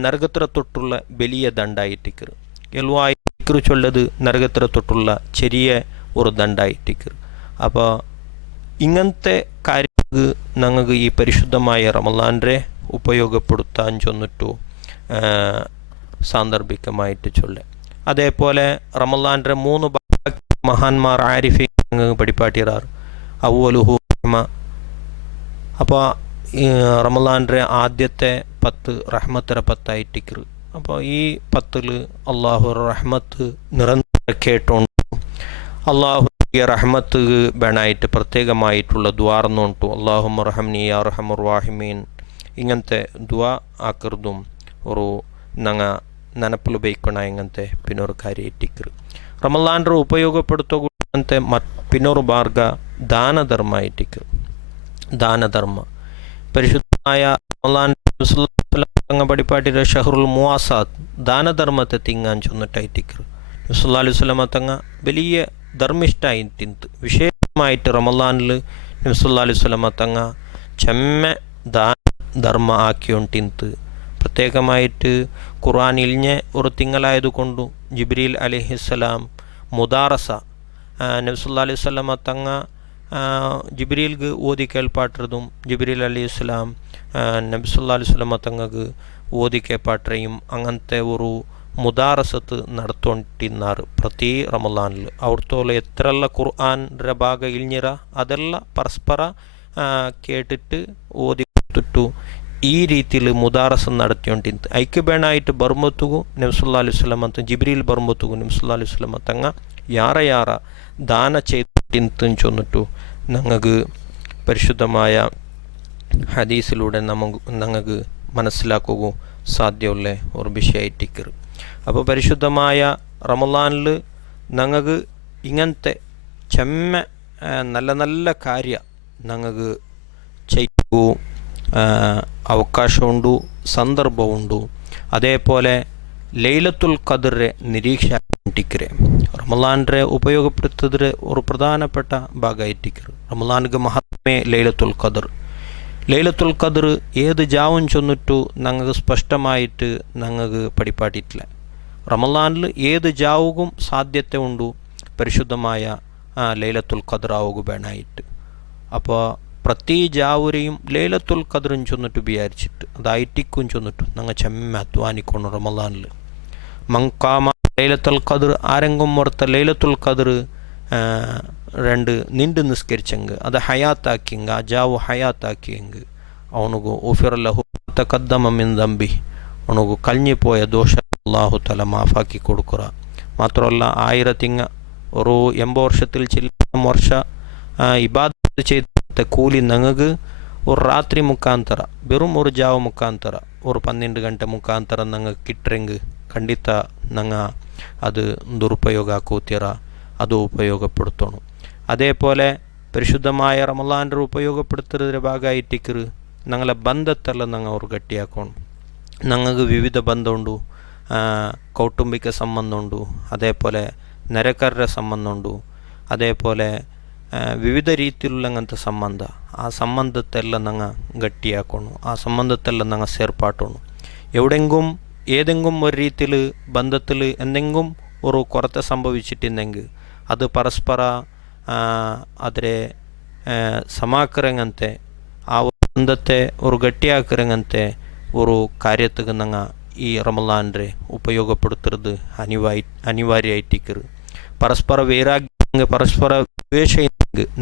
നരകത്തിര തൊട്ടുള്ള വലിയ ദണ്ടായിട്ടിക്കറ്. 7000 ദിക്ർ ചൊല്ലത് നരകത്തിര തൊട്ടുള്ള ചെറിയ ഒരു ദണ്ടായിട്ടിക്കറ്. അപ്പോൾ ഇങ്ങനത്തെ കാര്യങ്ങൾക്ക് ഞങ്ങൾക്ക് ഈ പരിശുദ്ധമായ റമളാനെ ഉപയോഗപ്പെടുത്താൻ ചൊന്നിട്ടു സാന്ദർഭികമായിട്ട് ചൊല്ലേ. അതേപോലെ റമളാന്റെ 3 മഹാന്മാർ ആരിഫി ഞങ്ങൾക്ക് പഠിപ്പാട്ടിറാറ്. അവ്വലുഹു റഹ്മ. അപ്പോൾ റമളാന്റെ ആദ്യത്തെ 10 റഹ്മത്തര 10 ആയിട്ടിക്കറ്. അപ്പോൾ ഈ 10ൽ അള്ളാഹു റഹ്മത്ത് നിരന്തരം കേട്ടോണ്ട് അള്ളാഹു റഹ്മത്ത് വേണമായിട്ട് പ്രത്യേകമായിട്ടുള്ള ദ്വാർന്നുണ്ടു. അല്ലാഹുമ്മ റഹംനി യാ റഹ്മർ റഹീമീൻ ഇങ്ങനത്തെ ദ്വാ ആക്കൃതും ഒരു ഞങ്ങൾ ನೆನಪಲು ಬೈಕೋಣ ಹೆಂಗಂತೆ ಪಿನ್ನೋರು ಕಾರ್ಯ ಇಟ್ಟಿಕ್ಕರು. ರಮಲಾನ್ರು ಉಪಯೋಗಪಡುತ್ತಂತೆ ಪಿನ್ನೋರು ಮಾರ್ಗ ದಾನ ಧರ್ಮ ಇಟ್ಟಿಕ್ಕರು. ದಾನ ಧರ್ಮ ಪರಿಶುದ್ಧമായ റമളാൻ പഠിപ്പാട്ടിര ഷഹറുൽ മുവാസാത്ത് ദാനധർമ്മത്തെ തിങ്ങാൻ ചൊന്നിട്ടായിട്ടിക്കറ്. നബി അലൈഹി വസല്ലമ തങ്ങ വലിയ ധർമ്മിഷ്ടായി തിന്ത് വിശേഷമായിട്ട് റമളാനിൽ നബി അലൈഹി വസല്ലമ തങ്ങ ചെമ്മ ദാന ധർമ്മ ആക്കിയോണ്ടിന്ത്. പ്രത്യേകമായിട്ട് ഖുർആൻ ഇൽഞ്ഞ ഒരു തിങ്കളായതുകൊണ്ടു ജിബ്രീൽ അലൈഹിസ്സലാം മുദാറസ നബി അലൈഹി വസല്ലമ തങ്ങ ജിബ്രീൽക്ക് ഓതി കേൾപ്പാട്ടതും ജിബ്രീൽ അലൈഹിസ്സലാം നബി അലൈഹി വസല്ലമ തങ്ങൾക്ക് ഓതി കേൾപ്പാട്ടയും അങ്ങനത്തെ ഒരു മുദാറസത്ത് നടത്തോണ്ടിന്നാറ് പ്രതി റമളാനിൽ. അവിടുത്തോലെ എത്രയുള്ള ഖുർആൻ്റെ ഭാഗ ഇൽഞ്ഞിറ അതെല്ലാം പരസ്പര കേട്ടിട്ട് ഓതി കൊടുത്തിട്ടു ಈ ರೀತಿಯಲ್ಲಿ ಮುದಾರಸ ನಡತ್ಯೊಂಟಿಂತ ಐಕ್ಯಬೇಣಾಯಿಟ್ಟು ಬರ್ಮೊತ್ತುಗು ನಬಿ ಸಲ್ಲಲ್ಲಾಹು ಅಲೈಹಿ ವಸಲ್ಲಂ ಅಂತ ಜಿಬ್ರೀಲ್ ಬರ್ಮೊತ್ತುಗು ನಬಿ ಸಲ್ಲಲ್ಲಾಹು ಅಲೈಹಿ ವಸಲ್ಲಂ ತಂಗ ಯಾರ ದಾನ ചെയ്തിട്ടു ഞങ്ങൾക്ക് പരിശുദ്ധമായ ഹദീസിലൂടെ ഞങ്ങൾക്ക് മനസ്സിലാക്കുക സാധ്യമുള്ള ഒരു വിഷയമായിട്ടിക്കറ്. അപ്പോൾ പരിശുദ്ധമായ റമളാനിൽ ഞങ്ങൾക്ക് ഇങ്ങനത്തെ ചെമ്മ നല്ല നല്ല കാര്യ ഞങ്ങൾക്ക് ചെയ്യൂ ಅವಕಾಶವುಂಡು, ಸಂದರ್ಭವುಂಡು. അതേപോലെ ലൈലത്തുൽ ഖദറെ നിരീക്ഷായിട്ടിക്കರೆ റമളാനെ ഉപയോഗപ്പെടുത്തതിൽ ഒരു പ്രധാനപ്പെട്ട ഭാഗമായിട്ടിക്കറ്. റമളാനിಗೆ മഹത്മേ ലൈലത്തുൽ ഖദർ. ലൈലത്തുൽ ഖദർ ഏത് ജാവും ചൊന്നിട്ടു ഞങ്ങൾക്ക് സ്പഷ്ടമായിട്ട് ഞങ്ങൾക്ക് പഠിപ്പാട്ടിട്ടില്ല. റമളാനിൽ ഏത് ജാവുകും സാധ്യത ഉണ്ടു പരിശുദ്ധമായ ലൈലത്തുൽ ഖദർ ആവുക വേണമായിട്ട്. അപ്പോൾ പ്രതി ജാവുരെയും ലൈലത്തുൽ ഖദറും ചൊന്നിട്ട് വിചാരിച്ചിട്ട് അതായിട്ടിക്കും ചൊന്നിട്ടു ഞങ്ങൾ ചെമ്മ അധ്വാനിക്കണം. റമളാനിൽ മങ്കാമ ലൈലത്തുൽ ഖദർ ആരെങ്കും ഓർത്ത ലൈലത്തുൽ ഖദർ 2 നിണ്ട് നിസ്കരിച്ചെങ്ക് അത് ഹയാത്താക്കിയെങ്ക് ആ ജാവു ഹയാത്താക്കിയെങ്ക് ಅವನಿಗೂ ಉಫಿರಲ್ಲಹು ತಕದ್ದಮ ಮಿನ್ ದಂಬಿ ಅವನಿಗೂ ಕಳ್ഞ്ഞിപ്പോയ ದೋಷ അല്ലാഹു തആല മാഫാക്കി കൊടുക്കുക. മാത്രമല്ല 1000 തിങ്ങ ഒരു 80 വർഷത്തിൽ ചില വർഷ ഇബാദത്ത് ചെയ്ത കൂലി ഞങ്ങൾക്ക് ഒരു രാത്രി മുഖാന്തര വെറും ഒരു ജാവ് മുഖാന്തര ഒരു 12 ಗಂಟೆ ಮುಖಾಂತರ ನಂಗೆ ಕಿಟ್ರೆಂಗ್ ಖಂಡಿತ ನಂಗೆ ಅದು ದುರುಪಯೋಗ ಆಕೋತೀರ, ಅದು ಉಪಯೋಗപ്പെടുത്തോണം. അതേപോലെ പരിശുദ്ധമായ റമളാൻ്റെ ഉപയോഗപ്പെടുത്തുന്നതിൻ്റെ ഭാഗമായിട്ടിക്കർ ഞങ്ങളെ ബന്ധത്തെല്ലാം ഞങ്ങൾ ഒരു ഗട്ടിയാക്കണം. ഞങ്ങൾക്ക് വിവിധ ബന്ധമുണ്ട്, കൗട്ടുംബിക സംബന്ധമുണ്ട്, അതേപോലെ ನೆರೆಕರರ ಸಂಬಂಧ ಉಂಟು, അതേപോലെ വിവിധ രീതിയിലുള്ള അങ്ങനത്തെ സംബന്ധ. ആ സംബന്ധത്തെല്ലാം ഞങ്ങൾ ഗട്ടിയാക്കണം, ആ സംബന്ധത്തെല്ലാം ഞങ്ങൾ ಸೇರ್ಪಾಟണം. എവിടെയെങ്കിലും ഏതെങ്കിലും ഒരു രീതിയിൽ ബന്ധത്തിൽ എന്തെങ്കിലും ഒരു കുറത്ത സംഭവിച്ചിട്ടുണ്ടെങ്കിൽ അത് പരസ്പര ಆದರೆ ಸಮಾಕರಂಗಂತೆ ಆ ಬന്ധತೆ ഒരു ಗಟ್ಟಿಯಾಕರಂಗಂತೆ ഒരു കാര്യத்துக்கு ഞങ്ങൾ ഈ റമളാൻ്റെ ഉപയോഗപ്പെടുത്തുന്നത് അനിവാര്യമായിട്ടിക്കറ്. പരസ്പര വൈരാഗ്യം, പരസ്പര ദ്വേഷം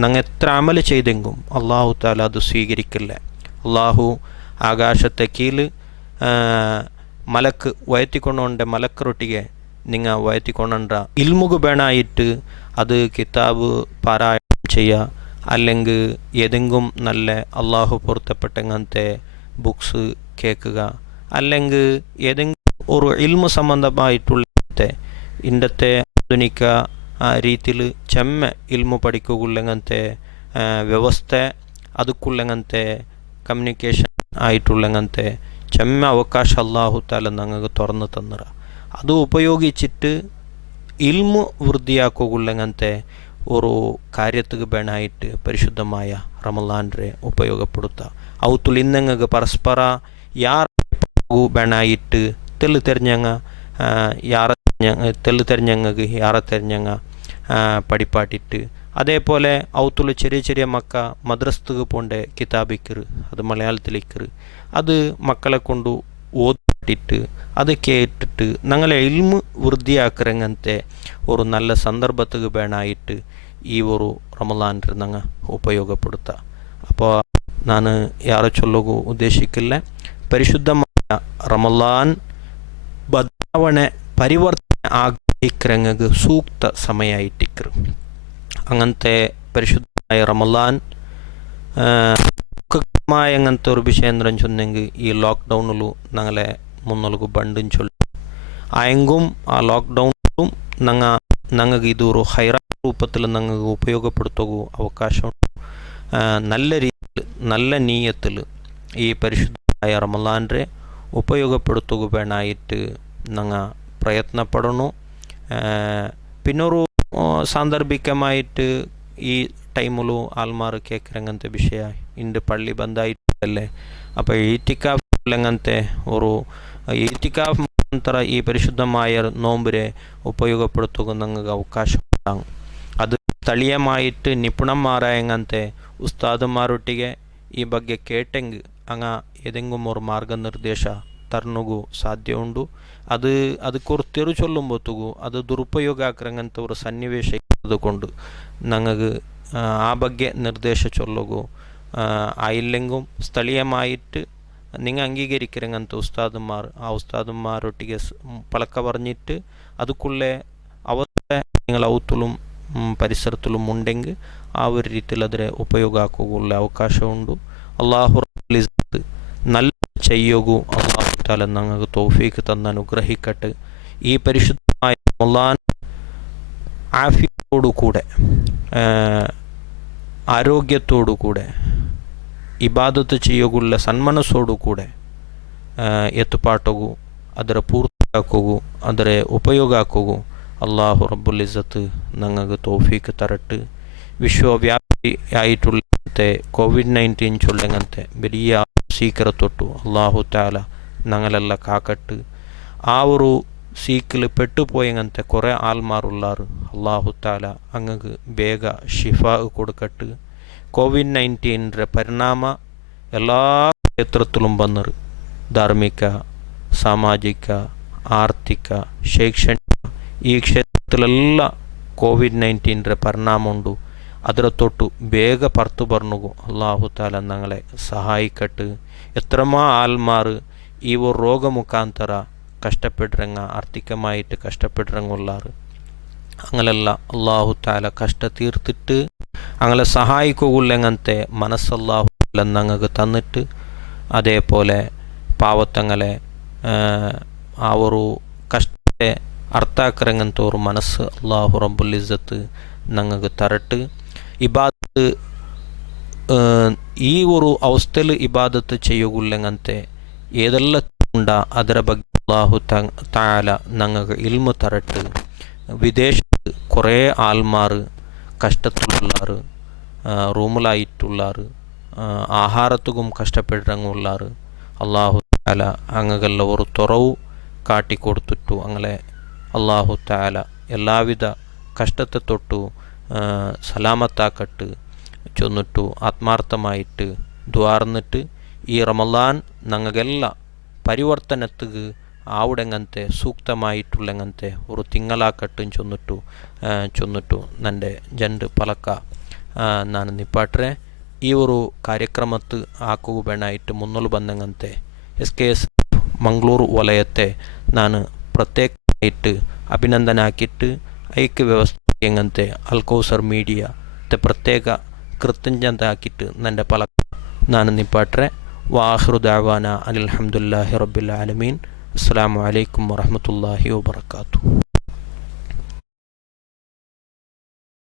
ഞങ്ങൾ എത്ര അമൽ ചെയ്തെങ്കും അള്ളാഹു താല അത് സ്വീകരിക്കില്ല. അള്ളാഹു ആകാശത്തെ കീഴ് മലക്ക് വയറ്റിക്കൊണ്ടോണ്ട മലക്കറൊട്ടിಗೆ നിങ്ങൾ വയറ്റിക്കൊണ്ട ഇൽമുഗ് ಬೇಣായിട്ട് അത് കിതാബ് പാരായണം ചെയ്യുക, അല്ലെങ്കിൽ ഏതെങ്കിലും നല്ല അള്ളാഹു പൊരുത്തപ്പെട്ടങ്ങനത്തെ ബുക്സ് കേൾക്കുക, അല്ലെങ്കിൽ ഏതെങ്കിലും ഒരു ഇൽമു സംബന്ധമായിട്ടുള്ള ഇന്നത്തെ ആധുനിക രീതിയിൽ ചെമ്മ ഇൽമു പഠിക്കുകയുള്ളങ്ങനത്തെ വ്യവസ്ഥ, അതുക്കുള്ളങ്ങനത്തെ കമ്മ്യൂണിക്കേഷൻ ആയിട്ടുള്ളങ്ങനത്തെ ചെമ്മ അവകാശം അള്ളാഹു താല ഞങ്ങൾക്ക് തുറന്നു തന്നിറ. അത് ഉപയോഗിച്ചിട്ട് ഇൽമു വൃദ്ധിയാക്കുകയുള്ളങ്ങനത്തെ ഒരു കാര്യത്തിക്ക് ಬೇಣായിട്ട് പരിശുദ്ധമായ റമളാൻ്റെ ഉപയോഗപ്പെടുത്തുക. ಅವತ್ತುಲು ಇನ್ನಂಗೆ ಪರಸ್ಪರ ಯಾರು ಬೇಣಾയിട്ട് ತೆಲ್ಲು ತೆರೆഞ്ഞങ്ങ ಯಾರ ತೆಲ್ಲು ತೆರೆഞ്ഞങ്ങಗೆ ಯಾರ ತೆರೆഞ്ഞങ്ങ പഠിപ്പാട്ടിട്ട്. അതേപോലെ അവത്തുള്ള ചെറിയ ചെറിയ മക്ക മദ്രസ്തുക്ക് പോണ്ട കിതാബിക്കറ്, അത് മലയാളത്തിലേക്കറ്, അത് മക്കളെ കൊണ്ട് ഓതിട്ടിട്ട് അത് കേട്ടിട്ട് ഞങ്ങളെ ഇൽമു വൃദ്ധിയാക്കറങ്ങനത്തെ ഒരു നല്ല സന്ദർഭത്തിക്ക് ಬೇಣായിട്ട് ഈ ഒരു റമളാൻ്റെ ഞങ്ങൾ ഉപയോഗപ്പെടുത്തുക. അപ്പോൾ ನಾನು ಯಾರು ಚೊಲ್ಲೋಗು ಉದ್ದೇಶಿಕ್ಕಿಲ್ಲ. ಪರಿಶುದ್ಧമായ റമളാൻ ಬದಲಾವಣೆ ಪರಿವರ್ತನೆ ಆಗ್ಲಿಕ್ಕೆ ಸೂಕ್ತ ಸಮಯമായിട്ടിക്കറ്. അങ്ങനത്തെ പരിശുദ്ധമായ റമളാൻ അങ്ങനത്തെ ഒരു വിഷയം എന്താണെന്ന് ചൊന്നെങ്കിൽ ഈ ലോക്ക്ഡൗണിലും ഞങ്ങളെ മുന്നോട്ട് ബണ്ടും ചൊല്ലും ആയെങ്കും ആ ലോക്ക്ഡൗണിലും ഞങ്ങൾക്ക് ഇതൊരു ഹൈറാ രൂപത്തിൽ ഞങ്ങൾക്ക് ഉപയോഗപ്പെടുത്തുക അവകാശമുണ്ട്. നല്ല രീതിയിൽ നല്ല നീയത്തിൽ ഈ പരിശുദ്ധമായ റമളാൻ്റെ ഉപയോഗപ്പെടുത്തുക ಬೇಣായിട്ട് ഞങ്ങൾ പ്രയത്നപ്പെടണം. പിന്നൊരു സാന്ദർഭികമായിട്ട് ഈ ടൈമിലും ആൾമാർ കേൾക്കറങ്ങനത്തെ വിഷയ ഇണ്ട് പള്ളി ബന്ധായിട്ടല്ലേ. അപ്പോൾ ഈത്തിക്കാഫ് അങ്ങനത്തെ ഒരു ഈത്തിക്കാഫ് മുഖാന്തര ഈ പരിശുദ്ധമായ നോമ്പിനെ ഉപയോഗപ്പെടുത്തുക ഞങ്ങൾക്ക് അവകാശം ഉണ്ടാകും. അത് ಸ್ಥಳೀಯമായിട്ട് ನಿಪುಣന്മാരായങ്ങനത്തെ ഉസ്താദന്മാരൊട്ടിಗೆ ಈ ಬಗ್ಗೆ ಕೇಟೆಂಗ್ ಅಂಗ ಏದೆಂಗೂ ഒരു ಮಾರ್ಗನಿರ್ದೇಶ ತರ್ನಗೂ ಸಾಧ್ಯ ಉಂಡು. ಅದಕ್ಕೊರು ತೆರು ಚೊಲ್ಲುಂಬೊತ್ತುಗು ಅದು ದುರುಪಯೋಗ ಆಕ್ರಂಗಂತ ഒരു സന്നിവേಶ ഇതുകൊണ്ട് ഞങ്ങൾക്ക് ആ ಬಗ್ಗೆ നിർദ്ദേശ ചൊല്ലുകയോ ആയില്ലെങ്കും സ്ഥಳീയമായിട്ട് നിങ്ങൾ അംഗീകരിക്കരങ്ങനത്തെ ഉസ്താദന്മാർ ആ ഉസ്താദന്മാരൊട്ടിಗೆ പളക്ക പറഞ്ഞിട്ട് അതുക്കുള്ള അവസ്ഥ നിങ്ങൾ ഔത്തുലും പരിസരത്തിലും ഉണ്ടെങ്കിൽ ആ ഒരു രീതിയിൽ അതിനെ ഉപയോഗ ആക്കുകയുള്ള അവകാശമുണ്ട്. അള്ളാഹു റബ്ബുൽ ഇസ്സത്ത് നല്ല ചെയ്യുകൂ അള്ളാഹു തആല ഞങ്ങൾക്ക് തൗഫീഖ് തന്ന് അനുഗ്രഹിക്കട്ടെ. ഈ പരിശുദ്ധമായ റമളാൻ ആഫിയത്തോടുകൂടെ ആരോഗ്യത്തോടുകൂടെ ഇബാദത്ത് ചെയ്യുകയുള്ള സന്മനസ്സോടുകൂടെ എത്തുപാട്ടകൂ ಅದರ ಪೂರ್ತಿಯಾಕುಗು ಅದರ ಉಪಯೋಗ ಆಕುಗು അള്ളാഹു റബ്ബുൽ ഇസ്സത്ത് ഞങ്ങൾക്ക് തൗഫീഖ് തരട്ട്. വിശ്വവ്യാപി ആയിട്ടുള്ളത്തെ COVID-19 ചൊല്ലങ്ങനത്തെ വലിയ സീക്കരത്തൊട്ടു അള്ളാഹു താല ഞങ്ങളെല്ലാം കാക്കട്ട്. ആ ഒരു സീക്കിൽ പെട്ടുപോയങ്ങനത്തെ കുറേ ആൾമാരുള്ളാറ് അള്ളാഹു താല അങ്ങക്ക് ಬೇಗ ഷിഫാ കൊടുക്കട്ട്. COVID-19 ಪರಿಣಾಮ എല്ലാ ಕ್ಷೇತ್ರത്തിലും വന്നത് ಧಾರ್ಮಿಕ, ಸಾಮಾಜಿಕ, ಆರ್ಥಿಕ, ಶೈಕ್ಷಣಿಕ ಈ ಕ್ಷೇತ್ರത്തിಲೆಲ್ಲ COVID-19 ಪರಿಣಾಮ ಉಂಟು. ಅದರ തൊട്ട് ಬೇಗ ಪರ್ತು ಬರ್ನುಗು ಅಲ್ಲಾಹು ತಾಲ ഞങ്ങളെ സഹായിക്കട്ട്. എത്രമാ ആൾമാർ ഈ ഒരു രോഗ മുഖാന്തര കഷ്ടപ്പെടുറങ്ങ ആർത്ഥികമായിട്ട് കഷ്ടപ്പെടുറങ്ങുള്ളാറ് അങ്ങനെല്ല അള്ളാഹു താല കഷ്ട തീർത്തിട്ട് അങ്ങനെ സഹായിക്കുകയുള്ളങ്ങനത്തെ മനസ്സല്ലാഹു താല ഞങ്ങൾക്ക് തന്നിട്ട് അതേപോലെ ಪಾವತ್ತಂಗಲೆ ಆ ಒಂದು ಕಷ್ಟತೆ ಅರ್ಥ ಆಕರಂಗಂತ ಒಂದು ಮನಸ್ಸು ಅಲ್ಲಾಹು ರಬ್ಬುಲ್ ಇಜ್ಜತ್ ನಂಗೆ ತರಟ್ಟು ഇബാദത്ത് ഈ ഒരു അവസ്ഥയിൽ ഇബാദത്ത് ചെയ്യുകയില്ലെങ്ങനത്തെ ഏതെല്ലാം ഉണ്ട ಅದರ ಬಗ್ಗೆ അല്ലാഹു തആല ഞങ്ങൾക്ക് ഇൽമു തരട്ട്. വിദേശത്ത് കുറേ ആൾമാർ കഷ്ടത്തിലുള്ളാറ്, റൂമിലായിട്ടുള്ളാറ്, ആഹാരത്തുക്കും കഷ്ടപ്പെട്ടിറങ്ങുള്ളാറ്. അല്ലാഹു തആല അങ്ങಗೆಲ್ಲ ഒരു തുറവ് കാട്ടിക്കൊടുത്തിട്ടു അങ്ങനെ അല്ലാഹു തആല എല്ലാവിധ കഷ്ടത്തെ തൊട്ടു സലാമത്താക്കട്ട് ചൊന്നിട്ടു ആത്മാർത്ഥമായിട്ട് ദ്വാർന്നിട്ട് ഈ റമളാൻ ഞങ്ങൾക്കെಲ್ಲ പരിവർത്തനത്തിക്ക് ആവുടെങ്ങനത്തെ സൂക്തമായിട്ടുള്ളങ്ങനത്തെ ഒരു തിങ്കളാക്കട്ടും ചൊന്നിട്ടു നൻ്റെ ജണ്ട് പലക്ക ನಾನು ನಿಪಾಟ್ರೆ ಈ ಒಂದು ಕಾರ್ಯಕ್ರಮತ್ತು ಹಾಕುವ ಬೇಣಾಯಿಟ್ಟು ಮುನ್ನಲು ಬಂದಂಗಂತೆ SKS ಮಂಗಳೂರು ವಲಯത്തെ ನಾನು ಪ್ರತ್ಯೇಕമായിട്ട് ಅಭಿನಂದನೆ ಹಾಕಿಟ್ಟು ಐಕ್ಯ ವ್ಯವಸ್ಥೆ ಹೆಂಗಂತೆ ಅಲ್ಕೌಸರ್ ಮೀಡಿಯಾ ಪ್ರತ್ಯೇಕ ಕೃತಜ್ಞತೆ ಹಾಕಿಟ್ಟು ನನ್ನ ಪಲಕ ನಾನು ನಿಪಾಟ್ರೆ. ವಾಹಿರು ದಾವಾನ ಅನಿಲ್ ಹಮ್ದುಲಿಲ್ಲಾಹಿ ರಬ್ಬಿಲ್ ಆಲಮೀನ್. ಅಸ್ಸಲಾಮು ಅಲೈಕುಂ ವರಹಮತುಲ್ಲಾಹಿ ವಬರಕಾತು.